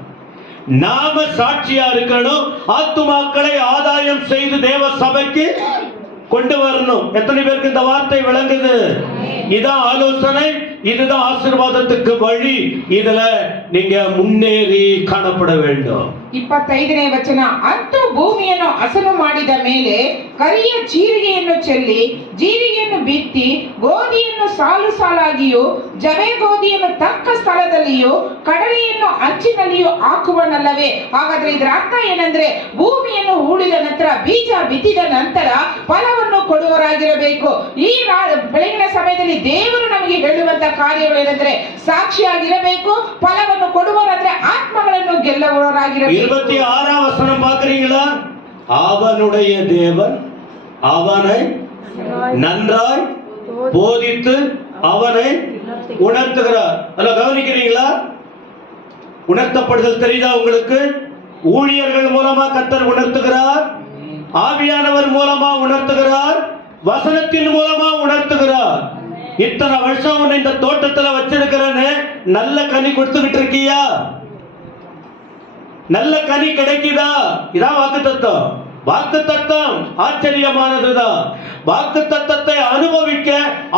நாம சாட்சியா இருக்கணும், ஆத்துமாக்களை ஆதாயம் செய்து தேவ சபைக்கு கொண்டு வரணும். எத்தனை பேருக்கு இந்த வார்த்தை விளங்குது? இதான் ஆலோசனை, இதுதான் ஆசீர்வாதத்துக்கு வழி. இதுல நீங்க முன்னேறி காணப்பட வேண்டும். 25ನೇ ವಚನ. ಅಂತೂ ಭೂಮಿಯನ್ನು ಹಸನು ಮಾಡಿದ ಮೇಲೆ ಕರಿಯ ಜೀರಿಗೆಯನ್ನು ಚೆಲ್ಲಿ, ಜೀರಿಗೆಯನ್ನು ಬಿತ್ತಿ, ಗೋಧಿಯನ್ನು ಸಾಲು ಸಾಲಾಗಿಯೂ, ಜವೆ ಗೋಧಿಯನ್ನು ತಕ್ಕ ಸ್ಥಳದಲ್ಲಿಯೂ, ಕಡಲೆಯನ್ನು ಅಂಚಿನಲ್ಲಿಯೂ ಹಾಕುವನಲ್ಲವೇ. ಹಾಗಾದ್ರೆ ಇದರ ಅರ್ಥ ಏನಂದ್ರೆ, ಭೂಮಿಯನ್ನು ಹೂಳಿದ ನಂತರ, ಬೀಜ ಬಿತ್ತಿದ ನಂತರ ಫಲವನ್ನು ಕೊಡುವರಾಗಿರಬೇಕು. ಈ ಬೆಳಗಿನ ಸಮಯದಲ್ಲಿ ದೇವರು ನಮಗೆ ಹೇಳುವಂತ ಕಾರ್ಯಗಳೇನೆಂದ್ರೆ, ಸಾಕ್ಷಿಯಾಗಿರಬೇಕು, ಫಲವನ್ನು ಕೊಡುವವರಾದ್ರೆ ಆತ್ಮಗಳನ್ನು ಗೆಲ್ಲುವವರಾಗಿರಬೇಕು. 26 வசனம் பாக்குறீங்களா? அவனுடைய தேவன் அவனை நன்றாய் போதித்து அவனை உணர்த்துகிறார். அல்ல, கவனிக்கிறீங்களா? உணர்த்தப்படுதல் தெரியுதா உங்களுக்கு? ஊழியர்கள் மூலமா கர்த்தர் உணர்த்துகிறார், ஆவியானவர் மூலமா உணர்த்துகிறார், வசனத்தின் மூலமா உணர்த்துகிறார். இத்தனை வருஷம் உன்னை இந்த தோட்டத்துல வச்சிருக்கிறேன்னு நல்ல கனி கொடுத்துக்கிட்டு இருக்கியா? நல்ல கனி கிடைக்குதா? இதான் வாக்கு தத்துவம். வாக்கு தத்தம் ஆச்சரியமானதுதான். வாக்கு தத்தத்தை அனுபவிக்க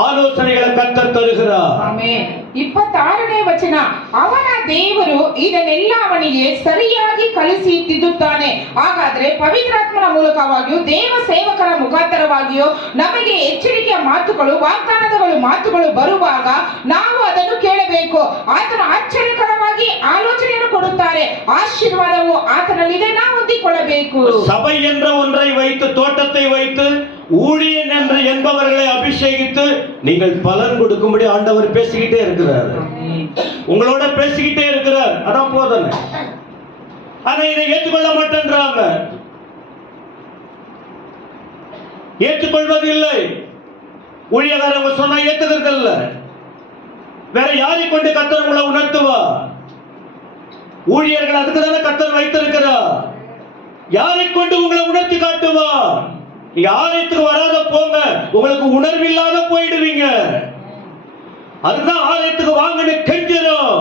ಆಲೋಚನೆಗಳ ಕರ್ತರ್ ತರುகிறார். ಆಮೆನ್. 26ನೇ ವಚನ, ಅವನ ದೇವರು ಇದನ್ನೆಲ್ಲ ಅವನಿಗೆ ಸರಿಯಾಗಿ ಕಲಿಸಿ ತಿದ್ದುತ್ತಾನೆ. ಹಾಗಾದ್ರೆ ಪವಿತ್ರಾತ್ಮನ ಮೂಲಕವಾಗಿಯೂ ದೇವ ಸೇವಕರ ಮುಖಾಂತರವಾಗಿಯೂ ನಮಗೆ ಎಚ್ಚರಿಕೆಯ ಮಾತುಗಳು, ವಾಗ್ದಾನಗಳ ಮಾತುಗಳು ಬರುವಾಗ ನಾವು ಅದನ್ನು ಕೇಳಬೇಕು. ಆತನು ಆಶ್ಚರ್ಯಕರವಾಗಿ ಆಲೋಚನೆಯನ್ನು ಕೊಡುತ್ತಾರೆ. ಆಶೀರ್ವಾದವು ಆತನಲ್ಲಿದೆ, ನಾವು ಹೊಂದಿಕೊಳ್ಳಬೇಕು. சபை என்ற ஒன்றை வைத்து, தோட்டத்தை வைத்து, ஊழியன் என்று என்பவர்களை அபிஷேகித்து நீங்கள் பலன் கொடுக்கும்படி ஆண்டவர் பேசிக்கிட்டே இருக்கிறார். உங்களோட பேசிக்கிட்டே இருக்கிறார். அதான் போதனை. ஆனா இதை ஏற்றுக்கொள்ள மாட்டேன்றாங்க, ஏற்றுக்கொள்வதில்லை. ஊழியக்காரங்க சொன்னா ஏத்துக்கிறதில்ல. வேற யாரை கொண்டு கர்த்தர் உங்களை உணர்த்துவா? ஊழியர்கள் அதுக்கு தானே கர்த்தர் வைத்திருக்கிறார். யாரை கொண்டு உங்களை உணர்த்தி காட்டுவா? நீங்க ஆலயத்துக்கு வராத போங்க, உங்களுக்கு உணர்வில்லாத போயிடுவீங்க. அதுதான் ஆலயத்துக்கு வாங்கன்னு கெஞ்சிரும்.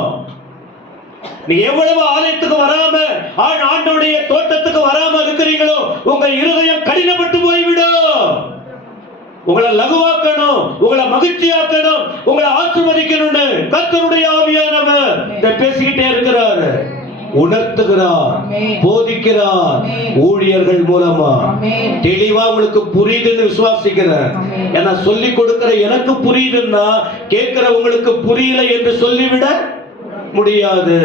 நீங்க எவ்வளவு ஆலயத்துக்கு வராம ஆண்டவருடைய தோட்டத்துக்கு வராம இருக்கிறீங்களோ உங்க இருதயம் கடினப்பட்டு போய்விடும். உங்களை லகுவாக்கணும், உங்களை மகிழ்ச்சியாக்கணும், உங்களை ஆசீர்வதிக்கணும்னு கர்த்தருடைய ஆவியானவர் பேசிக்கிட்டே இருக்கிறார், உணர்த்துகிறார், போதிக்கிறார். ஊழியர்கள் மூலமா தெளிவா உங்களுக்கு புரியுதுன்னு விசுவாசிக்கிறேன். ஏன்னா சொல்லி கொடுக்கிற எனக்கு புரியுதுன்னா கேட்கிற உங்களுக்கு புரியல என்று சொல்லிவிட முடியாது.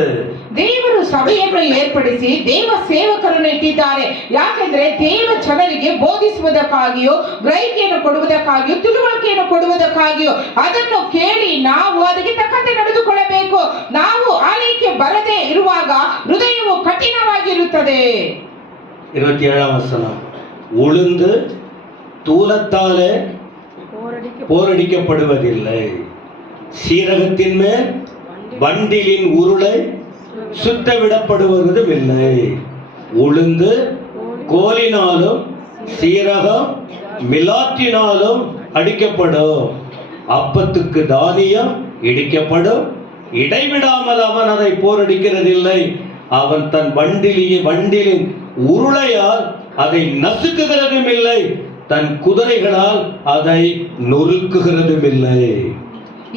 ದೇವರು ಸಭೆಯನ್ನು ಏರ್ಪಡಿಸಿ ದೇವ ಸೇವಕರನ್ನು ಇಟ್ಟಿದ್ದಾರೆ. ಯಾಕೆಂದ್ರೆ ದೇವ ಜನರಿಗೆ ಬೋಧಿಸುವುದಕ್ಕಾಗಿಯೋ, ಗ್ರಹಿಕೆಯನ್ನು ಕೊಡುವುದಕ್ಕಾಗಿಯೋ, ತಿಳುವಳಿಕೆಯನ್ನು ಕೊಡುವುದಕ್ಕಾಗಿಯೋ ಅದನ್ನು ಕೇಳಿ ನಾವು ಅದಕ್ಕೆ ತಕ್ಕಂತೆ ನಡೆದುಕೊಳ್ಳಬೇಕು. ನಾವು ಆಲಯಕ್ಕೆ ಬರದೇ ಇರುವಾಗ ಹೃದಯವು ಕಠಿಣವಾಗಿರುತ್ತದೆ. 27ாம் வசனம், உளுந்து தூலத்தாலே போரடிக்கப்படுவதில்லை, சீரகத்தின் மேல் வண்டிலின் உருளை சுத்த விடப்படுவதும் இல்லை. உளுந்து கோலினாலும் சீரகம் மிலாற்றினாலும் அடிக்கப்படும், அப்பத்துக்கு தானியம் இடிக்கப்படும், இடைவிடாமல் அவன் அதை போரடிக்கிறதில்லை. அவன் தன் வண்டிலின் உருளையால் அதை நசுக்குகிறதும் இல்லை, தன் குதிரைகளால் அதை நொறுக்குகிறதும் இல்லை.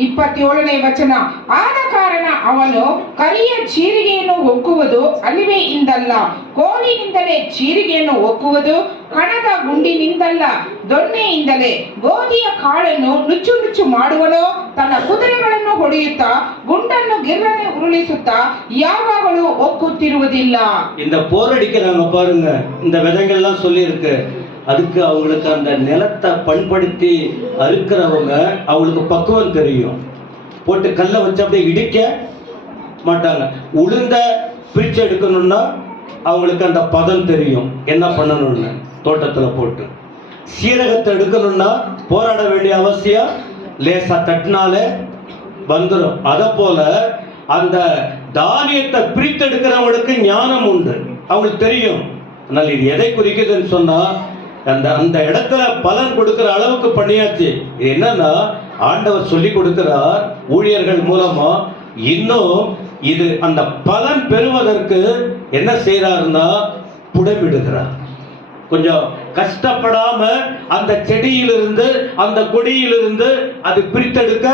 27ನೇ ವಚನ, ಆದ ಕಾರಣ ಅವನು ಕರಿಯ ಚೀರಿಗೆಯನ್ನು ಒಕ್ಕುವುದು ಅಲಿವೆಯಿಂದಲ್ಲ, ಕೋಲಿನಿಂದಲೇ ಚೀರಿಗೆಯನ್ನು ಒಕ್ಕುವುದು, ಕಣದ ಗುಂಡಿನಿಂದಲ್ಲ, ದೊಣ್ಣೆಯಿಂದಲೇ. ಗೋಧಿಯ ಕಾಳನ್ನು ನುಚ್ಚು ನುಚ್ಚು ಮಾಡುವನು, ತನ್ನ ಕುದುರೆಗಳನ್ನು ಹೊಡೆಯುತ್ತಾ ಗುಂಡನ್ನು ಗಿರ್ರನೆ ಉರುಳಿಸುತ್ತಾ ಯಾವಾಗಲೂ ಒಕ್ಕುತ್ತಿರುವುದಿಲ್ಲ. இந்த போரடிக்கிறாங்க பாருங்க, இந்த விதைகள்லாம் சொல்லி இருக்கு. அதுக்கு அவங்களுக்கு அந்த நிலத்தை பண்படுத்தி அறுக்கிறவங்க அவங்களுக்கு பக்குவம் தெரியும். போட்டு கல்லை வச்சு அப்படியே இடிக்க மாட்டாங்க. உளுந்த பிரிச்சு எடுக்கணும்னா அவங்களுக்கு அந்த பதம் தெரியும், என்ன பண்ணணும்னு. தோட்டத்தில் போட்டு சீரகத்தை எடுக்கணும்னா போராட வேண்டிய அவசியம், லேசா தட்டினாலே வந்துடும். அதை போல அந்த தானியத்தை பிரித்து எடுக்கிறவங்களுக்கு ஞானம் உண்டு, அவங்களுக்கு தெரியும். ஆனால் இது எதை குறிக்குதுன்னு சொன்னா அந்த இடத்துல பலன் கொடுக்கிற அளவுக்கு பண்ணியாச்சு. இது என்னன்னா ஆண்டவர் சொல்லி கொடுக்கிறார் ஊழியர்கள் மூலமா. இன்னும் இது அந்த பலன் பெறுவதற்கு என்ன செய்யறாருன்னா புடமிடுகிறார். கொஞ்சம் கஷ்டப்படாம அந்த செடியிலிருந்து அந்த கொடியிலிருந்து அது பிரித்தெடுக்க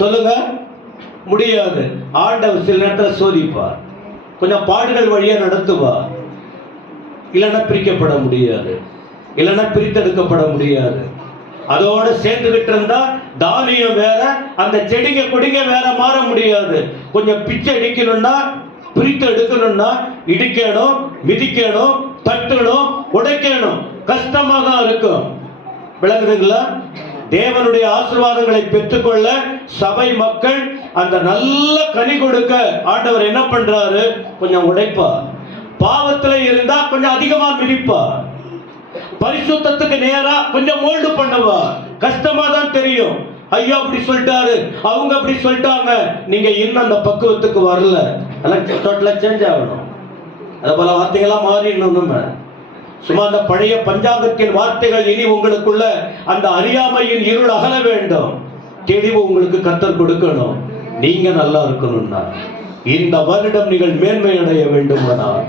சொல்லுங்க முடியாது. ஆண்டவர் சில நேரத்தில் சோதிப்பார், கொஞ்சம் பாடுகள் வழியா நடத்துவார். இல்லைன்னா பிரிக்கப்பட முடியாது, இல்லைன்னா பிரித்தெடுக்கப்பட முடியாது. அதோட சேர்ந்துகிட்டு இருந்தா தானியம் வேற, அந்த செடிங்க கொடிங்க வேற மாற முடியாது. கொஞ்சம் பிச்சை அடிக்கணும்னா, பிரித்து எடுக்கணும்னா இடிக்கணும், மிதிக்கணும், தட்டணும், உடைக்கணும். கஷ்டமா தான் இருக்கும். விளங்குதுங்களா? தேவனுடைய ஆசீர்வாதங்களை பெற்றுக்கொள்ள சபை மக்கள் அந்த நல்ல கனி கொடுக்க ஆண்டவர் என்ன பண்றாரு? கொஞ்சம் உடைப்பா. பாவத்துல இருந்தா கொஞ்சம் அதிகமா மிதிப்பார், பரிசுத்தத்துக்கு நேரா கொஞ்சம் மோல்டு பண்ணுவார். கஷ்டமா தான் தெரியும். ஐயா அப்படி சொல்லிட்டாரு, அவங்க அப்படி சொல்லிட்டாங்க, நீங்க இன்னும் அந்த பக்குவத்துக்கு வரல, டோட்டலா சேஞ்ச் ஆகணும். அது போல வார்த்தைகள்லாம் மாறிடணும். நம்ம சும்மா அந்த பழைய பஞ்சாங்கத்தின் வார்த்தைகள் இனி உங்களுக்குள்ள அந்த அறியாமையின் இருள் அகல வேண்டும். தெளிவு உங்களுக்கு கர்த்தர் கொடுக்கணும். நீங்க நல்லா இருக்கணும்னா, இந்த வருடம் நீங்கள் மேன்மை அடைய வேண்டுமானால்,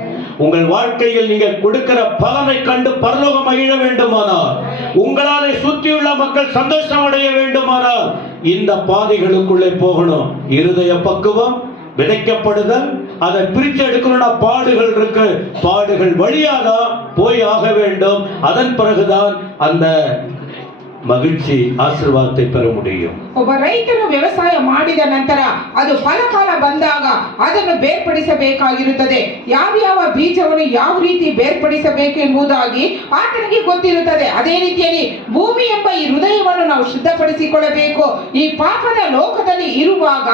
உங்கள் வாழ்க்கையில் நீங்கள் கொடுக்கிற பலனை கண்டு பரலோகம் மகிழ வேண்டுமானால், உங்களாலே சுற்றியுள்ள மக்கள் சந்தோஷம் அடைய வேண்டுமானால், இந்த பாதைகளுக்குள்ளே போகணும். இருதய பக்குவம், விதைக்கப்படுதல், அதை பிரித்து எடுக்கணும்னா பாடுகள் இருக்கு. பாடுகள் வழியாக போய் ஆக வேண்டும். அதன் பிறகுதான் அந்த ಮಗಿழ்ச்சி ಆಶೀರ್ವಾದத்தை பெற முடியும். ಒಬ್ಬ ರೈತನು ವ್ಯವಸಾಯ ಮಾಡಿದ ನಂತರ ಅದು ಫಲಕಾಲ ಬಂದಾಗ ಅದನ್ನು ಬೇರ್ಪಡಿಸಬೇಕಾಗಿರುತ್ತದೆ. ಯಾವ ಬೀಜವನ್ನು ಯಾವ ರೀತಿ ಬೇರ್ಪಡಿಸಬೇಕು ಎಂಬುದಾಗಿ ಆತನಿಗೆ ಗೊತ್ತಿರುತ್ತದೆ. ಅದೇ ರೀತಿಯಲ್ಲಿ ಭೂಮಿ ಎಂಬ ಈ ಹೃದಯವನ್ನು ನಾವು ಶುದ್ಧಪಡಿಸಿಕೊಳ್ಳಬೇಕು. ಈ ಪಾಪದ ಲೋಕದಲ್ಲಿ ಇರುವಾಗ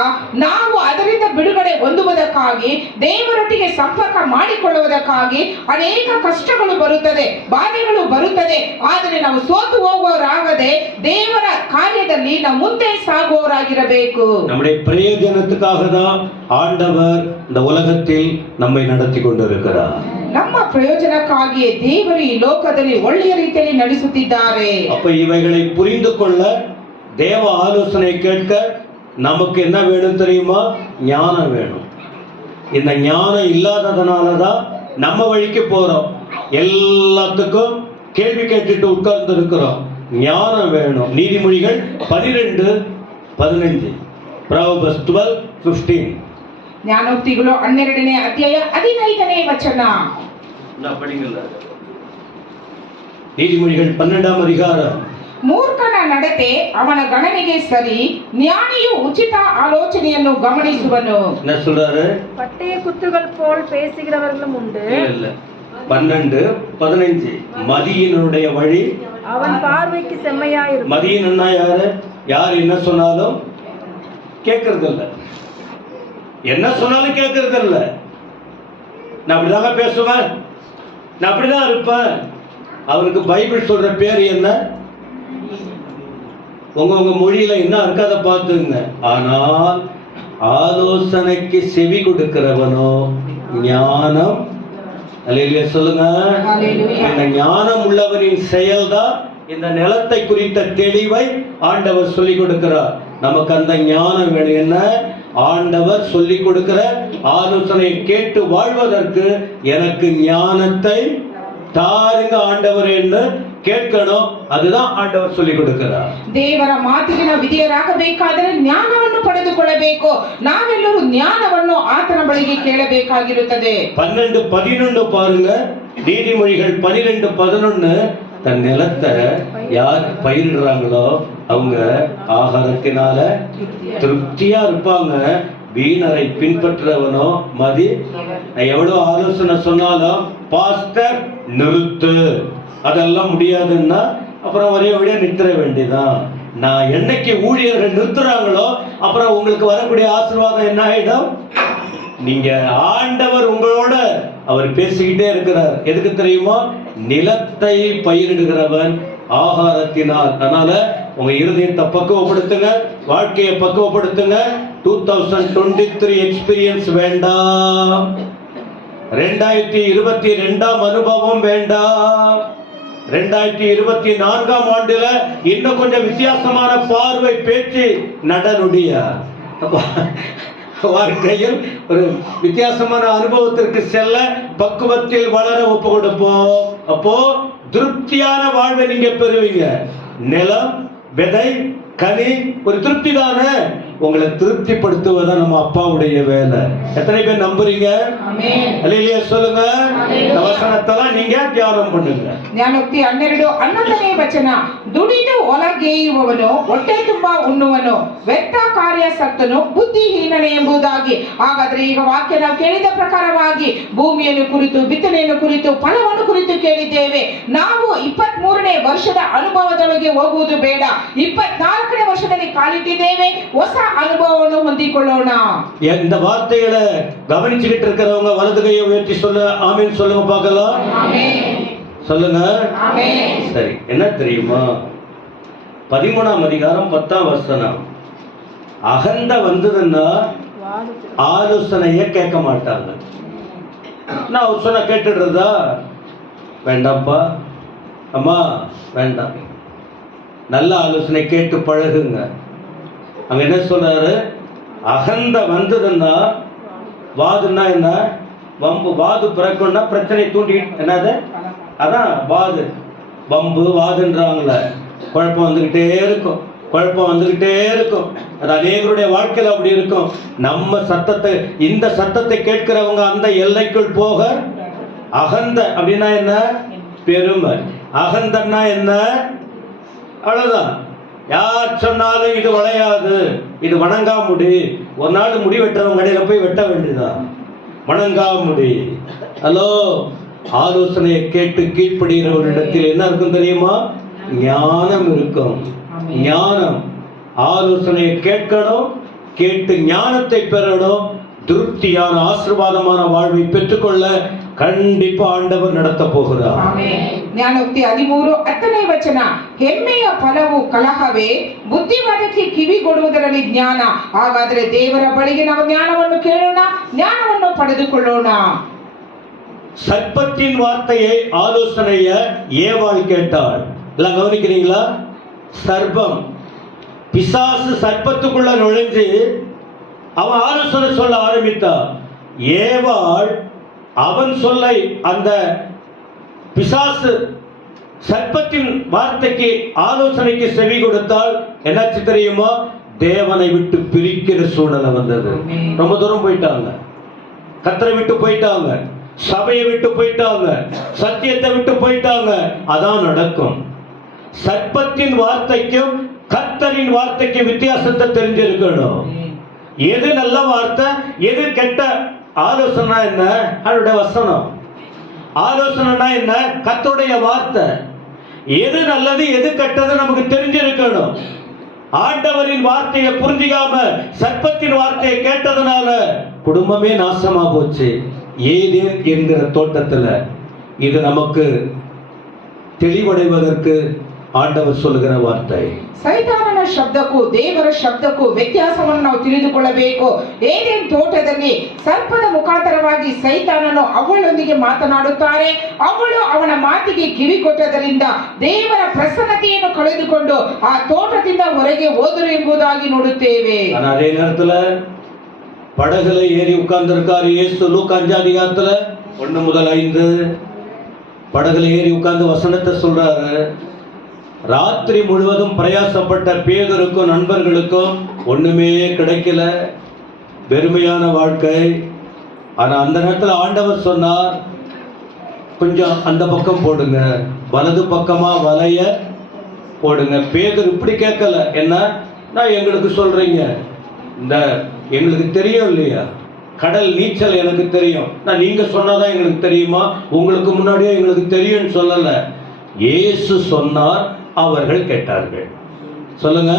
ನಾವು ಅದರಿಂದ ಬಿಡುಗಡೆ ಹೊಂದುವುದಕ್ಕಾಗಿ, ದೇವರೊಟ್ಟಿಗೆ ಸಂಪರ್ಕ ಮಾಡಿಕೊಳ್ಳುವುದಕ್ಕಾಗಿ ಅನೇಕ ಕಷ್ಟಗಳು ಬರುತ್ತದೆ, ಬಾಧೆಗಳು ಬರುತ್ತದೆ. ಆದರೆ ನಾವು ಸೋತು ಹೋಗುವವರಾಗದೆ தேவர காரியದಲ್ಲಿ ನಾವು ಮುಂದೆ சாகுவோராಗಿರಬೇಕು. நம்முடைய பிரயோஜனத்துக்காக தான் ஆண்டவர் இந்த உலகத்தில் நம்மை நடத்தி கொண்டிருக்கிறார். ನಮ್ಮ ಪ್ರಯೋಜನಕ್ಕಾಗಿ ದೇವರು ಈ ಲೋಕದಲ್ಲಿ ಒಳ್ಳೆಯ ರೀತಿಯಲ್ಲಿ ನಡೆಸುತ್ತಿದ್ದಾರೆ. அப்ப இவைகளை புரிந்து கொள்ள, தேவ ஆலோசனை கேட்க நமக்கு என்ன வேணும் தெரியுமா? ஞானம் வேணும். இந்த ஞானம் இல்லாததனால தான் நம்ம வழிக்கு போறோம். எல்லாத்துக்கும் கேள்வி கேட்டுட்டு உட்கார்ந்து இருக்கிறோம். ஞானம் வேணும். நீதிமொழிகள் 12:15, Proverbs 12:15. ಜ್ಞಾನೋಕ್ತಿಗಳು 12ನೇ ಅಧ್ಯಾಯ 15ನೇ ವಚನ. நான் படிங்கல. நீதிமொழிகள் 12ஆம் அதிகாரம். ಮೂರ್ಖನ ನಡತೆ ಅವನ ಗಣನೆಗೆ ಸರಿ, ஞானிಯು ಉಚಿತ ಆಲೋಚನೆಯನ್ನು ಗಮನಿಸುವನು. என்ன சொல்றாரு? பட்டய குத்துகள் போல் பேசுகிறவர்களும் உண்டு. இல்ல, 12:15. மதியினுடைய வழி அவன் பார்வைக்கு செம்மையாயிருக்கும். மதியன்னா யாரு? யார் என்ன சொன்னாலும் கேட்கறது இல்ல, என்ன சொன்னாலும் கேட்கறது இல்ல. நான் அப்படிதாங்க பேசுவேன், நான் அப்படிதான் இருப்பேன். அவருக்கு பைபிள் சொல்ற பேர் என்ன? உங்க மொழியில என்ன இருக்காத பார்த்துங்க. ஆனால் ஆலோசனைக்கு செவி கொடுக்கிறவனோ ஞானம். அல்லேலூயா சொல்லுங்க. இந்த ஞானம் உள்ளவரின் செயல்தான் இந்த நிலத்தை குறித்த தெளிவை ஆண்டவர் சொல்லிக் கொடுக்கிறார். நமக்கு அந்த ஞானம் வேணும். என்ன? ஆண்டவர் சொல்லிக் கொடுக்கிற ஆலோசனையை கேட்டு வாழ்வதற்கு எனக்கு ஞானத்தை தாருங்க ஆண்டவர் என்று ಕೇಳ್ಕಣೋ. அதுதான் ಆಂಡವರ್ சொல்லி கொடுக்கிறார். ದೇವರ ಮಾತಿಗೆ ನಾವು ವಿಧೇಯರಾಗಬೇಕಾದರೆ ಜ್ಞಾನವನ್ನು ಪಡೆದುಕೊಳ್ಳಬೇಕು. ನಾವೆಲ್ಲರೂ ಜ್ಞಾನವನ್ನು ಆತನ ಬಳಿಗೆ ಕೇಳಬೇಕಾಗಿರುತ್ತದೆ. 12:11 பாருங்க. நீதிமொழிகள் 12:11. தன் நிலத்தை யார் பயிரிடுறாங்களோ அவங்க ஆகாரத்தினால திருப்தியா இருப்பாங்க. வீணரை பின்பற்றுறவனோ மதி. எவ்வளவு ஆலோசனை சொன்னாலும் பாஸ்டர் நிறுத்து, அதெல்லாம் முடியாதுன்னா அப்புறம் ஒரே வழியா நிறுத்த வேண்டியதான். நான் என்னைக்கு ஊழியர்கள் நிறுத்துறாங்களோ அப்புறம் உங்களுக்கு வரக்கூடிய ஆசீர்வாதம் என்ன ஆயிடும்? நீங்க ஆண்டவர் உங்களோட அவர் பேசிக்கிட்டே இருக்கிறார். எதுக்கு தெரியுமா? நிலத்தை பயிரிடுகிறவன் ஆகாரத்தினால். அதனால உங்க இருதயத்தை பக்குவப்படுத்துங்க, வாழ்க்கையை பக்குவப்படுத்துங்க. 2023 எக்ஸ்பீரியன்ஸ் வேண்டாம், 2022 அனுபவம் வேண்டாம். 2024 ஆண்டுல இன்னும் கொஞ்சம் வித்தியாசமான பார்வை, பேச்சு, நடனுடைய வாழ்க்கையில் ஒரு வித்தியாசமான அனுபவத்திற்கு செல்ல பக்குவத்தில் வளர ஒப்பு கொடுப்போம். அப்போ திருப்தியான வாழ்வை நீங்க பெறுவீங்க. நிலம், விதை, கனி ஒரு திருப்தி தானே. உங்களை திருப்திப்படுத்துவதா நம்ம அப்பாவுடைய வேலை. எத்தனை பேர் நம்புறீங்க? அல்லேலூயா சொல்லுங்க. இந்த வசனத்தெல்லாம் நீங்க தியானம் பண்ணுங்க. ಜ್ಞಾನೋಕ್ತಿ 12:11ನೇ ವಚನ. ದುಡಿದು ಒಲಗೇಯುವವನು ಹೊಟ್ಟೆ ತುಂಬಾ ಉಣ್ಣುವನು, ವ್ಯರ್ಥ ಕಾರ್ಯ ಸತ್ತನು ಬುದ್ಧಿಹೀನನೆ ಎಂಬುದಾಗಿ. ಹಾಗಾದ್ರೆ ಈಗ ವಾಕ್ಯ ನಾವು ಕೇಳಿದ ಪ್ರಕಾರವಾಗಿ ಭೂಮಿಯನ್ನು ಕುರಿತು, ಬಿತ್ತನೆಯನ್ನು ಕುರಿತು, ಫಲವನ್ನು ಕುರಿತು ಕೇಳಿದ್ದೇವೆ. ನಾವು 23ನೇ ವರ್ಷದ ಅನುಭವದೊಳಗೆ ಹೋಗುವುದು ಬೇಡ. 24ನೇ ವರ್ಷದಲ್ಲಿ ಕಾಲಿಟ್ಟಿದ್ದೇವೆ. ಹೊಸ ಅನುಭವವನ್ನು ಹೊಂದಿಕೊಳ್ಳೋಣ. இந்த வார்த்தைகளை கவனிச்சுக்கிட்டு இருக்கிறவங்க வலது கையை உயர்த்தி சொல்ல ஆமீன் சொல்லுங்க பார்க்கலாம். ಆಮೆನ್. சொல்லுங்க. ಆಮೆನ್. சரி, என்ன தெரியுமா? 13ஆம் அதிகாரம் 10ஆம் வசனம். அகந்த வந்ததுன்னா ஆலோசனைய கேட்க மாட்டாங்க. நான் சொன்ன கேட்டுடுறதா? வேண்டாம்ப்பா, அம்மா வேண்டாம். நல்ல ஆலோசனை கேட்டு பழகுங்க. அங்க என்ன சொல்றாரு? அகந்த வந்ததுன்னா, வாதுன்னா என்ன? வம்பு. வாது பிறக்கும்னா பிரச்சனை தூண்டி, என்னது? அதான் வாது. வம்பு வாதுன்றாங்கள. குழப்பம் வந்துகிட்டே இருக்கும், குழப்பம் வந்துகிட்டே இருக்கும். அது அநேகருடைய வாழ்க்கையில் அப்படி இருக்கும். நம்ம சத்தத்தை, இந்த சத்தத்தை கேட்கிறவங்க அந்த எல்லைக்குள் போக அகந்த அப்படின்னா என்ன? பெருமை. அகந்தன்னா என்ன? அவ்வளவுதான். யார் சொன்னாலும் இது வளையாது, இது வணங்காமுடி. ஒரு நாள் முடி வெட்டுறவங்க கடையில போய் வெட்ட வேண்டியதான். வணங்காமுடி. ஹலோ, ஆலோசனையை கேட்டு கீழ்ப்படுகிறவரிடத்தில் என்ன இருக்கும் தெரியுமா? ஞானம் இருக்கும். ஞானம். ஆலோசனையை கேட்கணும், கேட்டு ஞானத்தை பெறணும். திருப்தியான ஆசீர்வாதமான வாழ்வை பெற்றுக்கொள்ள கண்டிப்பா ஆண்டவர் நடத்த போகிறார். ಜ್ಞಾನೋಕ್ತಿ 13 ವಚನ. ಹೆಮ್ಮೆಯ ಫಲವು ಕಲಹವೇ, ಬುದ್ಧಿವಾದಕ್ಕೆ ಕಿವಿಗೊಡುವುದರಲ್ಲಿ ಜ್ಞಾನ. ಹಾಗಾದರೆ ದೇವರ ಬಳಿಗೆ ನಾವು ಜ್ಞಾನವನ್ನು ಕೇಳೋಣ, ಜ್ಞಾನವನ್ನು ಪಡೆದುಕೊಳ್ಳೋಣ. சர்ப்பத்தின் வார்த்தையை, ஆலோசனைய ஏவாள் கேட்டாள். எல்லாம் கவனிக்கிறீங்களா? சர்ப்பம், பிசாசு சர்ப்பத்துக்குள்ள நுழைஞ்சு அவன் ஆலோசனை சொல்ல ஆரம்பித்தான். ஏவாள் அவன் சொல்லை, அந்த பிசாசு சர்ப்பத்தின் வார்த்தைக்கு, ஆலோசனைக்கு செவி கொடுத்தால் என்னாச்சு தெரியுமா? தேவனை விட்டு பிரிக்கிற சூழ்நிலை வந்தது. ரொம்ப தூரம் போயிட்டாங்க, கர்த்தரை விட்டு போயிட்டாங்க, சபையை விட்டு போயிட்டாங்க, சத்தியத்தை விட்டு போயிட்டாங்க. அதான் நடக்கும். சர்ப்பத்தின் வார்த்தைக்கும் கர்த்தரின் வார்த்தைக்கும் வித்தியாசத்தை தெரிஞ்சிருக்கணும். எது நல்ல வார்த்தை, எது கெட்ட ஆலோசனை? என்ன அவருடைய வசனம். ஆலோசனைனா என்ன? கர்த்தருடைய வார்த்தை. எது நல்லது, எது கெட்டது நமக்கு தெரிஞ்சிருக்கணும். ஆண்டவரின் வார்த்தையை புரிஞ்சிக்காம சர்ப்பத்தின் வார்த்தையை கேட்டதுனால குடும்பமே நாசமா போச்சு. ஏதேன் என்கிற தோட்டத்துல. இது நமக்கு தெளிவடைவதற்கு ಆಂಡವರು சொல்லுகிற ವಾರ್ತೆ. ಸೈತಾನನ ಶಬ್ದಕ್ಕೂ ದೇವರ ಶಬ್ದಕ್ಕೂ ವ್ಯತ್ಯಾಸವನ್ನು ನಾವು ತಿಳಿದುಕೊಳ್ಳಬೇಕು. ಏದೇನ್ ತೋಟದಲ್ಲಿ ಸರ್ಪದ ಮುಖಾಂತರವಾಗಿ ಸೈತಾನನು ಅವಳೊಂದಿಗೆ ಮಾತನಾಡುತ್ತಾರೆ. ಅವಳು ಅವನ ಮಾತಿಗೆ ಕಿವಿ ಕೊಟ್ಟದರಿಂದ ದೇವರ ಪ್ರಸನ್ನತೆಯನ್ನು ಕಳೆದುಕೊಂಡು ಆ ತೋಟದಿಂದ ಹೊರಗೆ ಹೋದರು ಎಂಬುದಾಗಿ ನೋಡುತ್ತೇವೆ. அதே நேரத்துல படகுல ஏறி உட்கார்ந்திருக்காரு இயேசு. லூக்கா 5 அதிகாரத்துல 1 முதல் 5 படகுல ஏறி உட்கார்ந்து வசனத்தை சொல்றாரு. ராத்திரி முழுவதும் பிரயாசப்பட்ட பேதுருக்கும் நண்பர்களுக்கும் ஒண்ணுமே கிடைக்கல. வெறுமையான வாழ்க்கை. ஆனா அந்த நேரத்தில் ஆண்டவர் சொன்னார், கொஞ்சம் அந்த பக்கம் போடுங்க, வலது பக்கமா வலைய போடுங்க. பேதுரு இப்படி கேட்கல, என்ன நான் எங்களுக்கு சொல்றீங்க, இந்த எங்களுக்கு தெரியும் இல்லையா, கடல் நீச்சல் எனக்கு தெரியும், நான் நீங்க சொன்னாதான் எங்களுக்கு தெரியுமா, உங்களுக்கு முன்னாடியே எங்களுக்கு தெரியும்னு சொல்லல. இயேசு சொன்னார், அவர்கள் கேட்டார்கள். சொல்லுங்க.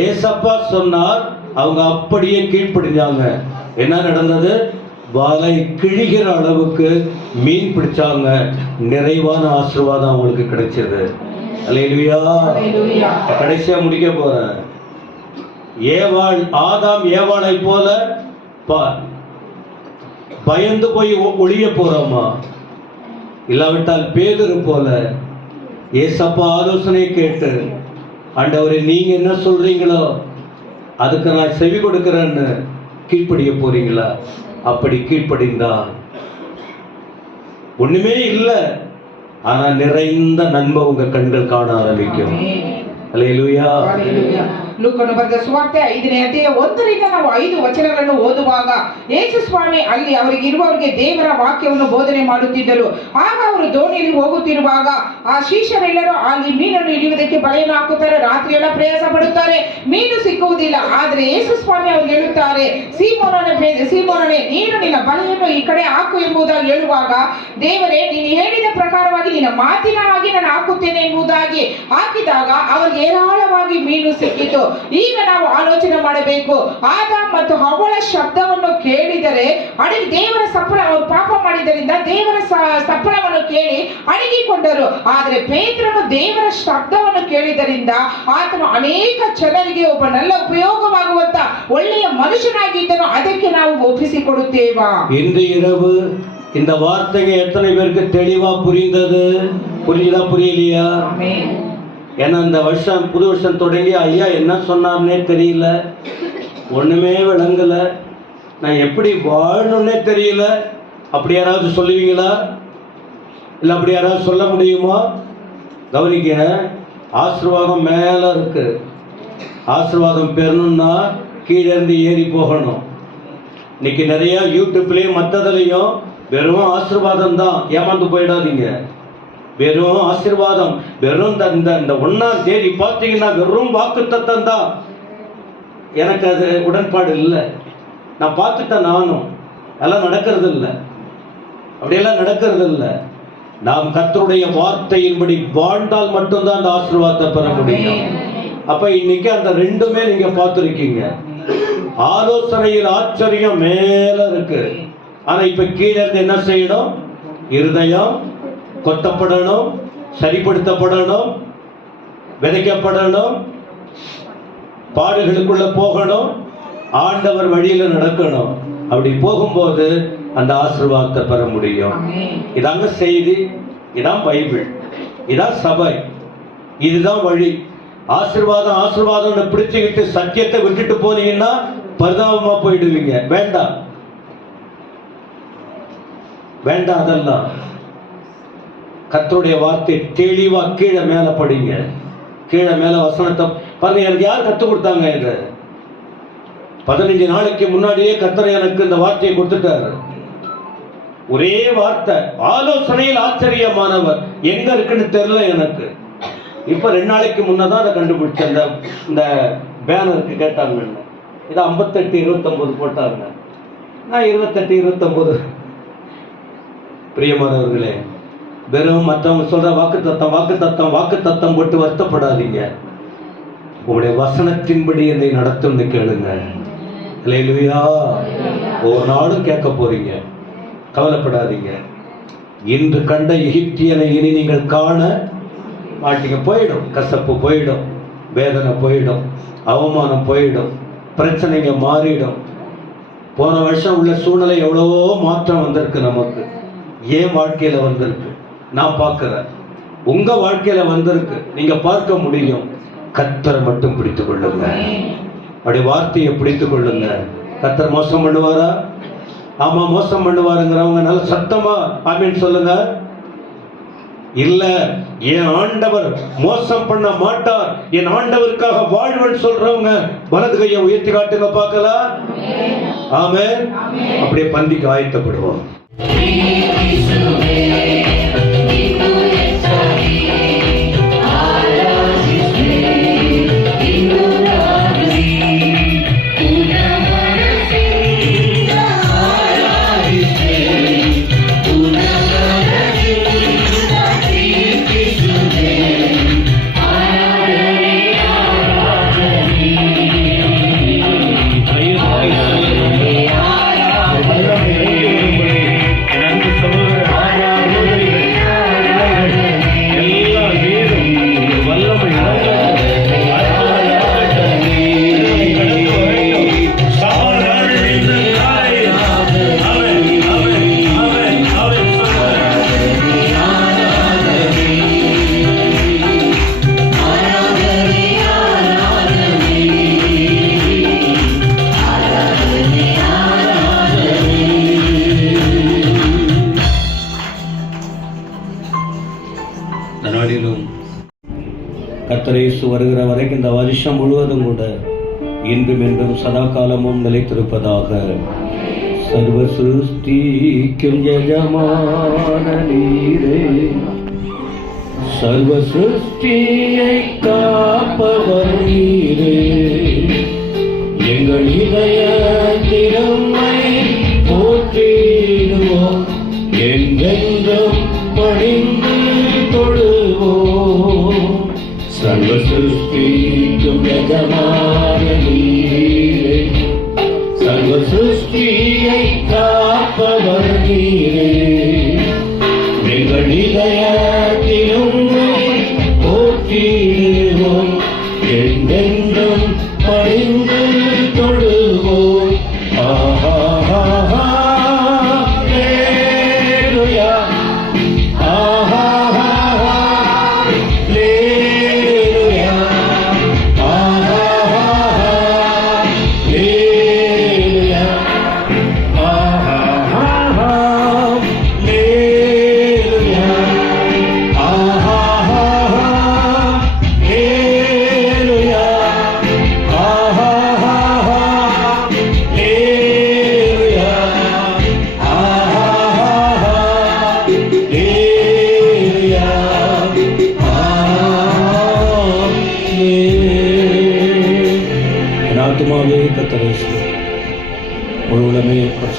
ஏசப்பா சொன்னார், அவங்க அப்படியே கீழ்ப்படிஞ்சாங்க. என்ன நடந்தது? வலை கிழிகிற அளவுக்கு மீன் பிடிச்சாங்க. நிறைவான ஆசீர்வாதம் அவங்களுக்கு கிடைச்சது. அல்லேலூயா. கடைசியா முடிக்க போறேன். ஏவாள், ஆதாம் ஏவாளை போல பயந்து போய் ஒளிய போறோமா? இல்லாவிட்டால் பேதுரு போல ஏசப்பா ஆலோசனை கேட்டு, ஆண்டவரே நீங்க என்ன சொல்றீங்களோ அதுக்கு நான் செவி கொடுக்கிறேன்னு கீழ்ப்படிய போறீங்களா? அப்படி கீழ்ப்படிந்தா ஒண்ணுமே இல்லை, ஆனா நிறைந்த நன்மை உங்க கண்கள் காண ஆரம்பிக்கும். அல்லேலூயா. ಲೂಕನು ಬರೆದ ಸುವಾರ್ತೆ 5ನೇ ಅಧ್ಯಾಯ 1ರಿಂದ ನಾವು 5 ವಚನಗಳನ್ನು ಓದುವಾಗ ಯೇಸು ಸ್ವಾಮಿ ಅಲ್ಲಿ ಅವರಿಗೆ ಇರುವವರಿಗೆ ದೇವರ ವಾಕ್ಯವನ್ನು ಬೋಧನೆ ಮಾಡುತ್ತಿದ್ದರು. ಆಗ ಅವರು ದೋಣಿಯಲ್ಲಿ ಹೋಗುತ್ತಿರುವಾಗ ಆ ಶಿಷ್ಯರೆಲ್ಲರೂ ಅಲ್ಲಿ ಮೀನನ್ನು ಹಿಡಿಯುವುದಕ್ಕೆ ಬಲೆಯನ್ನು ಹಾಕುತ್ತಾರೆ. ರಾತ್ರಿ ಎಲ್ಲ ಪ್ರಯಾಸ ಪಡುತ್ತಾರೆ, ಮೀನು ಸಿಕ್ಕುವುದಿಲ್ಲ. ಆದರೆ ಯೇಸು ಸ್ವಾಮಿ ಅವ್ರಿಗೆ ಹೇಳುತ್ತಾರೆ, ಸೀಮೋನನೇ ನೀನು ನಿನ್ನ ಬಲೆಯನ್ನು ಈ ಕಡೆ ಹಾಕು ಎಂಬುದಾಗಿ ಹೇಳುವಾಗ, ದೇವರೇ ನೀನು ಹೇಳಿದ ಪ್ರಕಾರವಾಗಿ ನಿನ್ನ ಮಾತಿನ ಹಾಗೆ ನಾನು ಹಾಕುತ್ತೇನೆ ಎಂಬುದಾಗಿ ಹಾಕಿದಾಗ ಅವರಿಗೆ ಹೇರಾಳವಾಗಿ ಮೀನು ಸಿಕ್ಕಿತು. ಈಗ ನಾವು ಆಲೋಚನೆ ಮಾಡಬೇಕು. ಆದಾಮ್ ಮತ್ತು ಹವ್ವಳ ಶಬ್ದವನ್ನು ಕೇಳಿದರೆ ಅಡಗಿ ದೇವರ ಸಪ್ಪಳ, ಅವರು ಪಾಪ ಮಾಡಿದ್ದರಿಂದ ದೇವರ ಸಪ್ಪಳವನ್ನು ಕೇಳಿ ಅಡಗಿಕೊಂಡರು. ಆದರೆ ಪೇತ್ರನು ದೇವರ ಶಬ್ದವನ್ನು ಕೇಳಿದ್ದರಿಂದ ಆತನು ಅನೇಕ ಜನರಿಗೆ ಒಬ್ಬ நல்ல ಉಪಯೋಗವಾಗುವಂತ ಒಳ್ಳೆಯ ಮನುಷ್ಯನಾಗಿದ್ದನು. ಅದಕ್ಕೆ ನಾವು ಒಪ್ಪಿಸಿಕೊಡುತ್ತೇವಾ? இன்று இரவு இந்த வார்த்தைக்கு எத்தனை பேருக்கு தெளிவா புரிந்தது? புரியுதா புரியலையா? ஏன்னா இந்த வருஷம் புது வருஷம் தொடங்கி ஐயா என்ன சொன்னார்னே தெரியல, ஒண்ணுமே விளங்கல, நான் எப்படி வாழணும்னே தெரியல. அப்படி யாராவது சொல்லுவீங்களா? இல்லை அப்படி யாராவது சொல்ல முடியுமா? கவனிக்க, ஆசீர்வாதம் மேல இருக்கு. ஆசீர்வாதம் பெறணும்னா கீழே இருந்து ஏறி போகணும். இன்னைக்கு நிறைய யூடியூப்லயும் மற்றதுலையும் வெறும் ஆசீர்வாதம் தான். ஏமாந்து போயிடாதீங்க. வெறும் ஆசீர்வாதம், வெறும் இந்த 1ஆம் தேதி பார்த்தீங்கன்னா வெறும் வாக்குத்தத்தம் தான். எனக்கு அது உடன்பாடு இல்லை. நான் பார்த்துட்டேன், நானும் அதெல்லாம் நடக்கிறது இல்லை, அப்படியெல்லாம் நடக்கிறது இல்லை. நாம் கர்த்தருடைய வார்த்தையின்படி வாழ்ந்தால் மட்டும்தான் அந்த ஆசீர்வாதத்தை பெற முடியும். அப்ப இன்னைக்கு அந்த ரெண்டுமே நீங்க பார்த்துருக்கீங்க. ஆலோசனையில் ஆச்சரியம் மேல இருக்கு. ஆனா இப்ப கீழே இருந்து என்ன செய்யணும்? இருதயம் கொத்தப்படணும், சரிப்படுத்தப்படணும், விதைக்கப்படணும், பாடுகளுக்குள்ள போகணும், ஆண்டவர் வழியில நடக்கணும். அப்படி போகும்போது அந்த ஆசீர்வாதத்தை பெற முடியும். இதாங்க செய்தி, இதான் பைபிள், இதான் சபை, இதுதான் வழி. ஆசீர்வாதம் ஆசீர்வாதம் பிடிச்சுக்கிட்டு சத்தியத்தை விட்டுட்டு போனீங்கன்னா பரிதாபமா போயிடுவீங்க. வேண்டாம் வேண்டாம், அதெல்லாம் கர்த்தருடைய வார்த்தை தெளிவா கீழே மேல படிங்க. கீழே மேல வசனத்தை பாருங்க. எனக்கு யார் கற்றுக் கொடுத்தாங்க? இது 15 நாளைக்கு முன்னாடியே கர்த்தர் எனக்கு இந்த வார்த்தையை கொடுத்துட்டாரு. ஒரே வார்த்தை, ஆலோசனையில் ஆச்சரியமானவர். எங்க இருக்குன்னு தெரியல எனக்கு. இப்ப 2 நாளைக்கு முன்னதான் அதை கண்டுபிடிச்சேன். இந்த பேனருக்கு கேட்டாங்க, இதை 58-29 போட்டாங்க. நான் 28-29. பிரியமானவர்களே, வெறும் மற்றவங்க சொல்ற வாக்கு தத்தம் வாக்கு தத்தம் வாக்கு தத்தம் போட்டு வருத்தப்படாதீங்க. உங்களுடைய வசனத்தின்படி என்னை நடத்தும்னு கேளுங்க. அல்லேலூயா. ஒரு நாளும் கேட்க போறீங்க, கவலைப்படாதீங்க. இன்று கண்ட எகிப்தியனை இனி நீங்கள் காண மாட்டீங்க. போயிடும், கசப்பு போயிடும், வேதனை போயிடும், அவமானம் போயிடும், பிரச்சனைங்க மாறிடும். போன வருஷம் உள்ள சூழ்நிலை எவ்வளவோ மாற்றம் வந்திருக்கு நமக்கு. ஏன் வாழ்க்கையில வந்திருக்கு, நான் பார்க்கிறேன். உங்க வாழ்க்கையில வந்திருக்கு, நீங்க பார்க்க முடியும். கர்த்தரை மட்டும் பிடித்துக் கொள்ளுங்க. அப்படி வார்த்தையை பிடித்துக் கொள்ளுங்க. கர்த்தர் மோசம் பண்ணுவாரா? ஆமா, மோசம் பண்ணுவாருங்கிறவங்க நல்ல சத்தமா ஆமீன் சொல்லுங்க. இல்ல, என் ஆண்டவர் மோசம் பண்ண மாட்டார், என் ஆண்டவருக்காக வாழ்வன் சொல்றவங்க வலது கையை உயர்த்தி காட்டுங்க பார்க்கலாம். ஆமென். அப்படியே பந்திக்கு ஆயத்தப்படுவோம். கர்த்தர் இயேசு வருகிற வரைக்கும் இந்த வருஷம் முழுவதும் கூட இன்றும் என்றும் சதா காலமும் நிலைத்திருப்பதாக. சர்வ சிருஷ்டிக்கும் எஜமான நீரே, சர்வ சிருஷ்டியை காப்பவர் நீரே, எங்கள் இதய திறமை போற்றிடுவோம், என்றென்றும் பணிந்து தொழுவோம். சர்வ சிருஷ்டிக்கும் எஜமான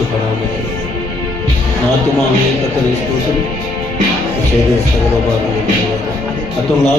பிரயாசப்படாமல் ஆத்மாவே கர்த்தரை ஸ்தோத்திரம் செய்த சகல உபகாரங்களை மற்றவங்க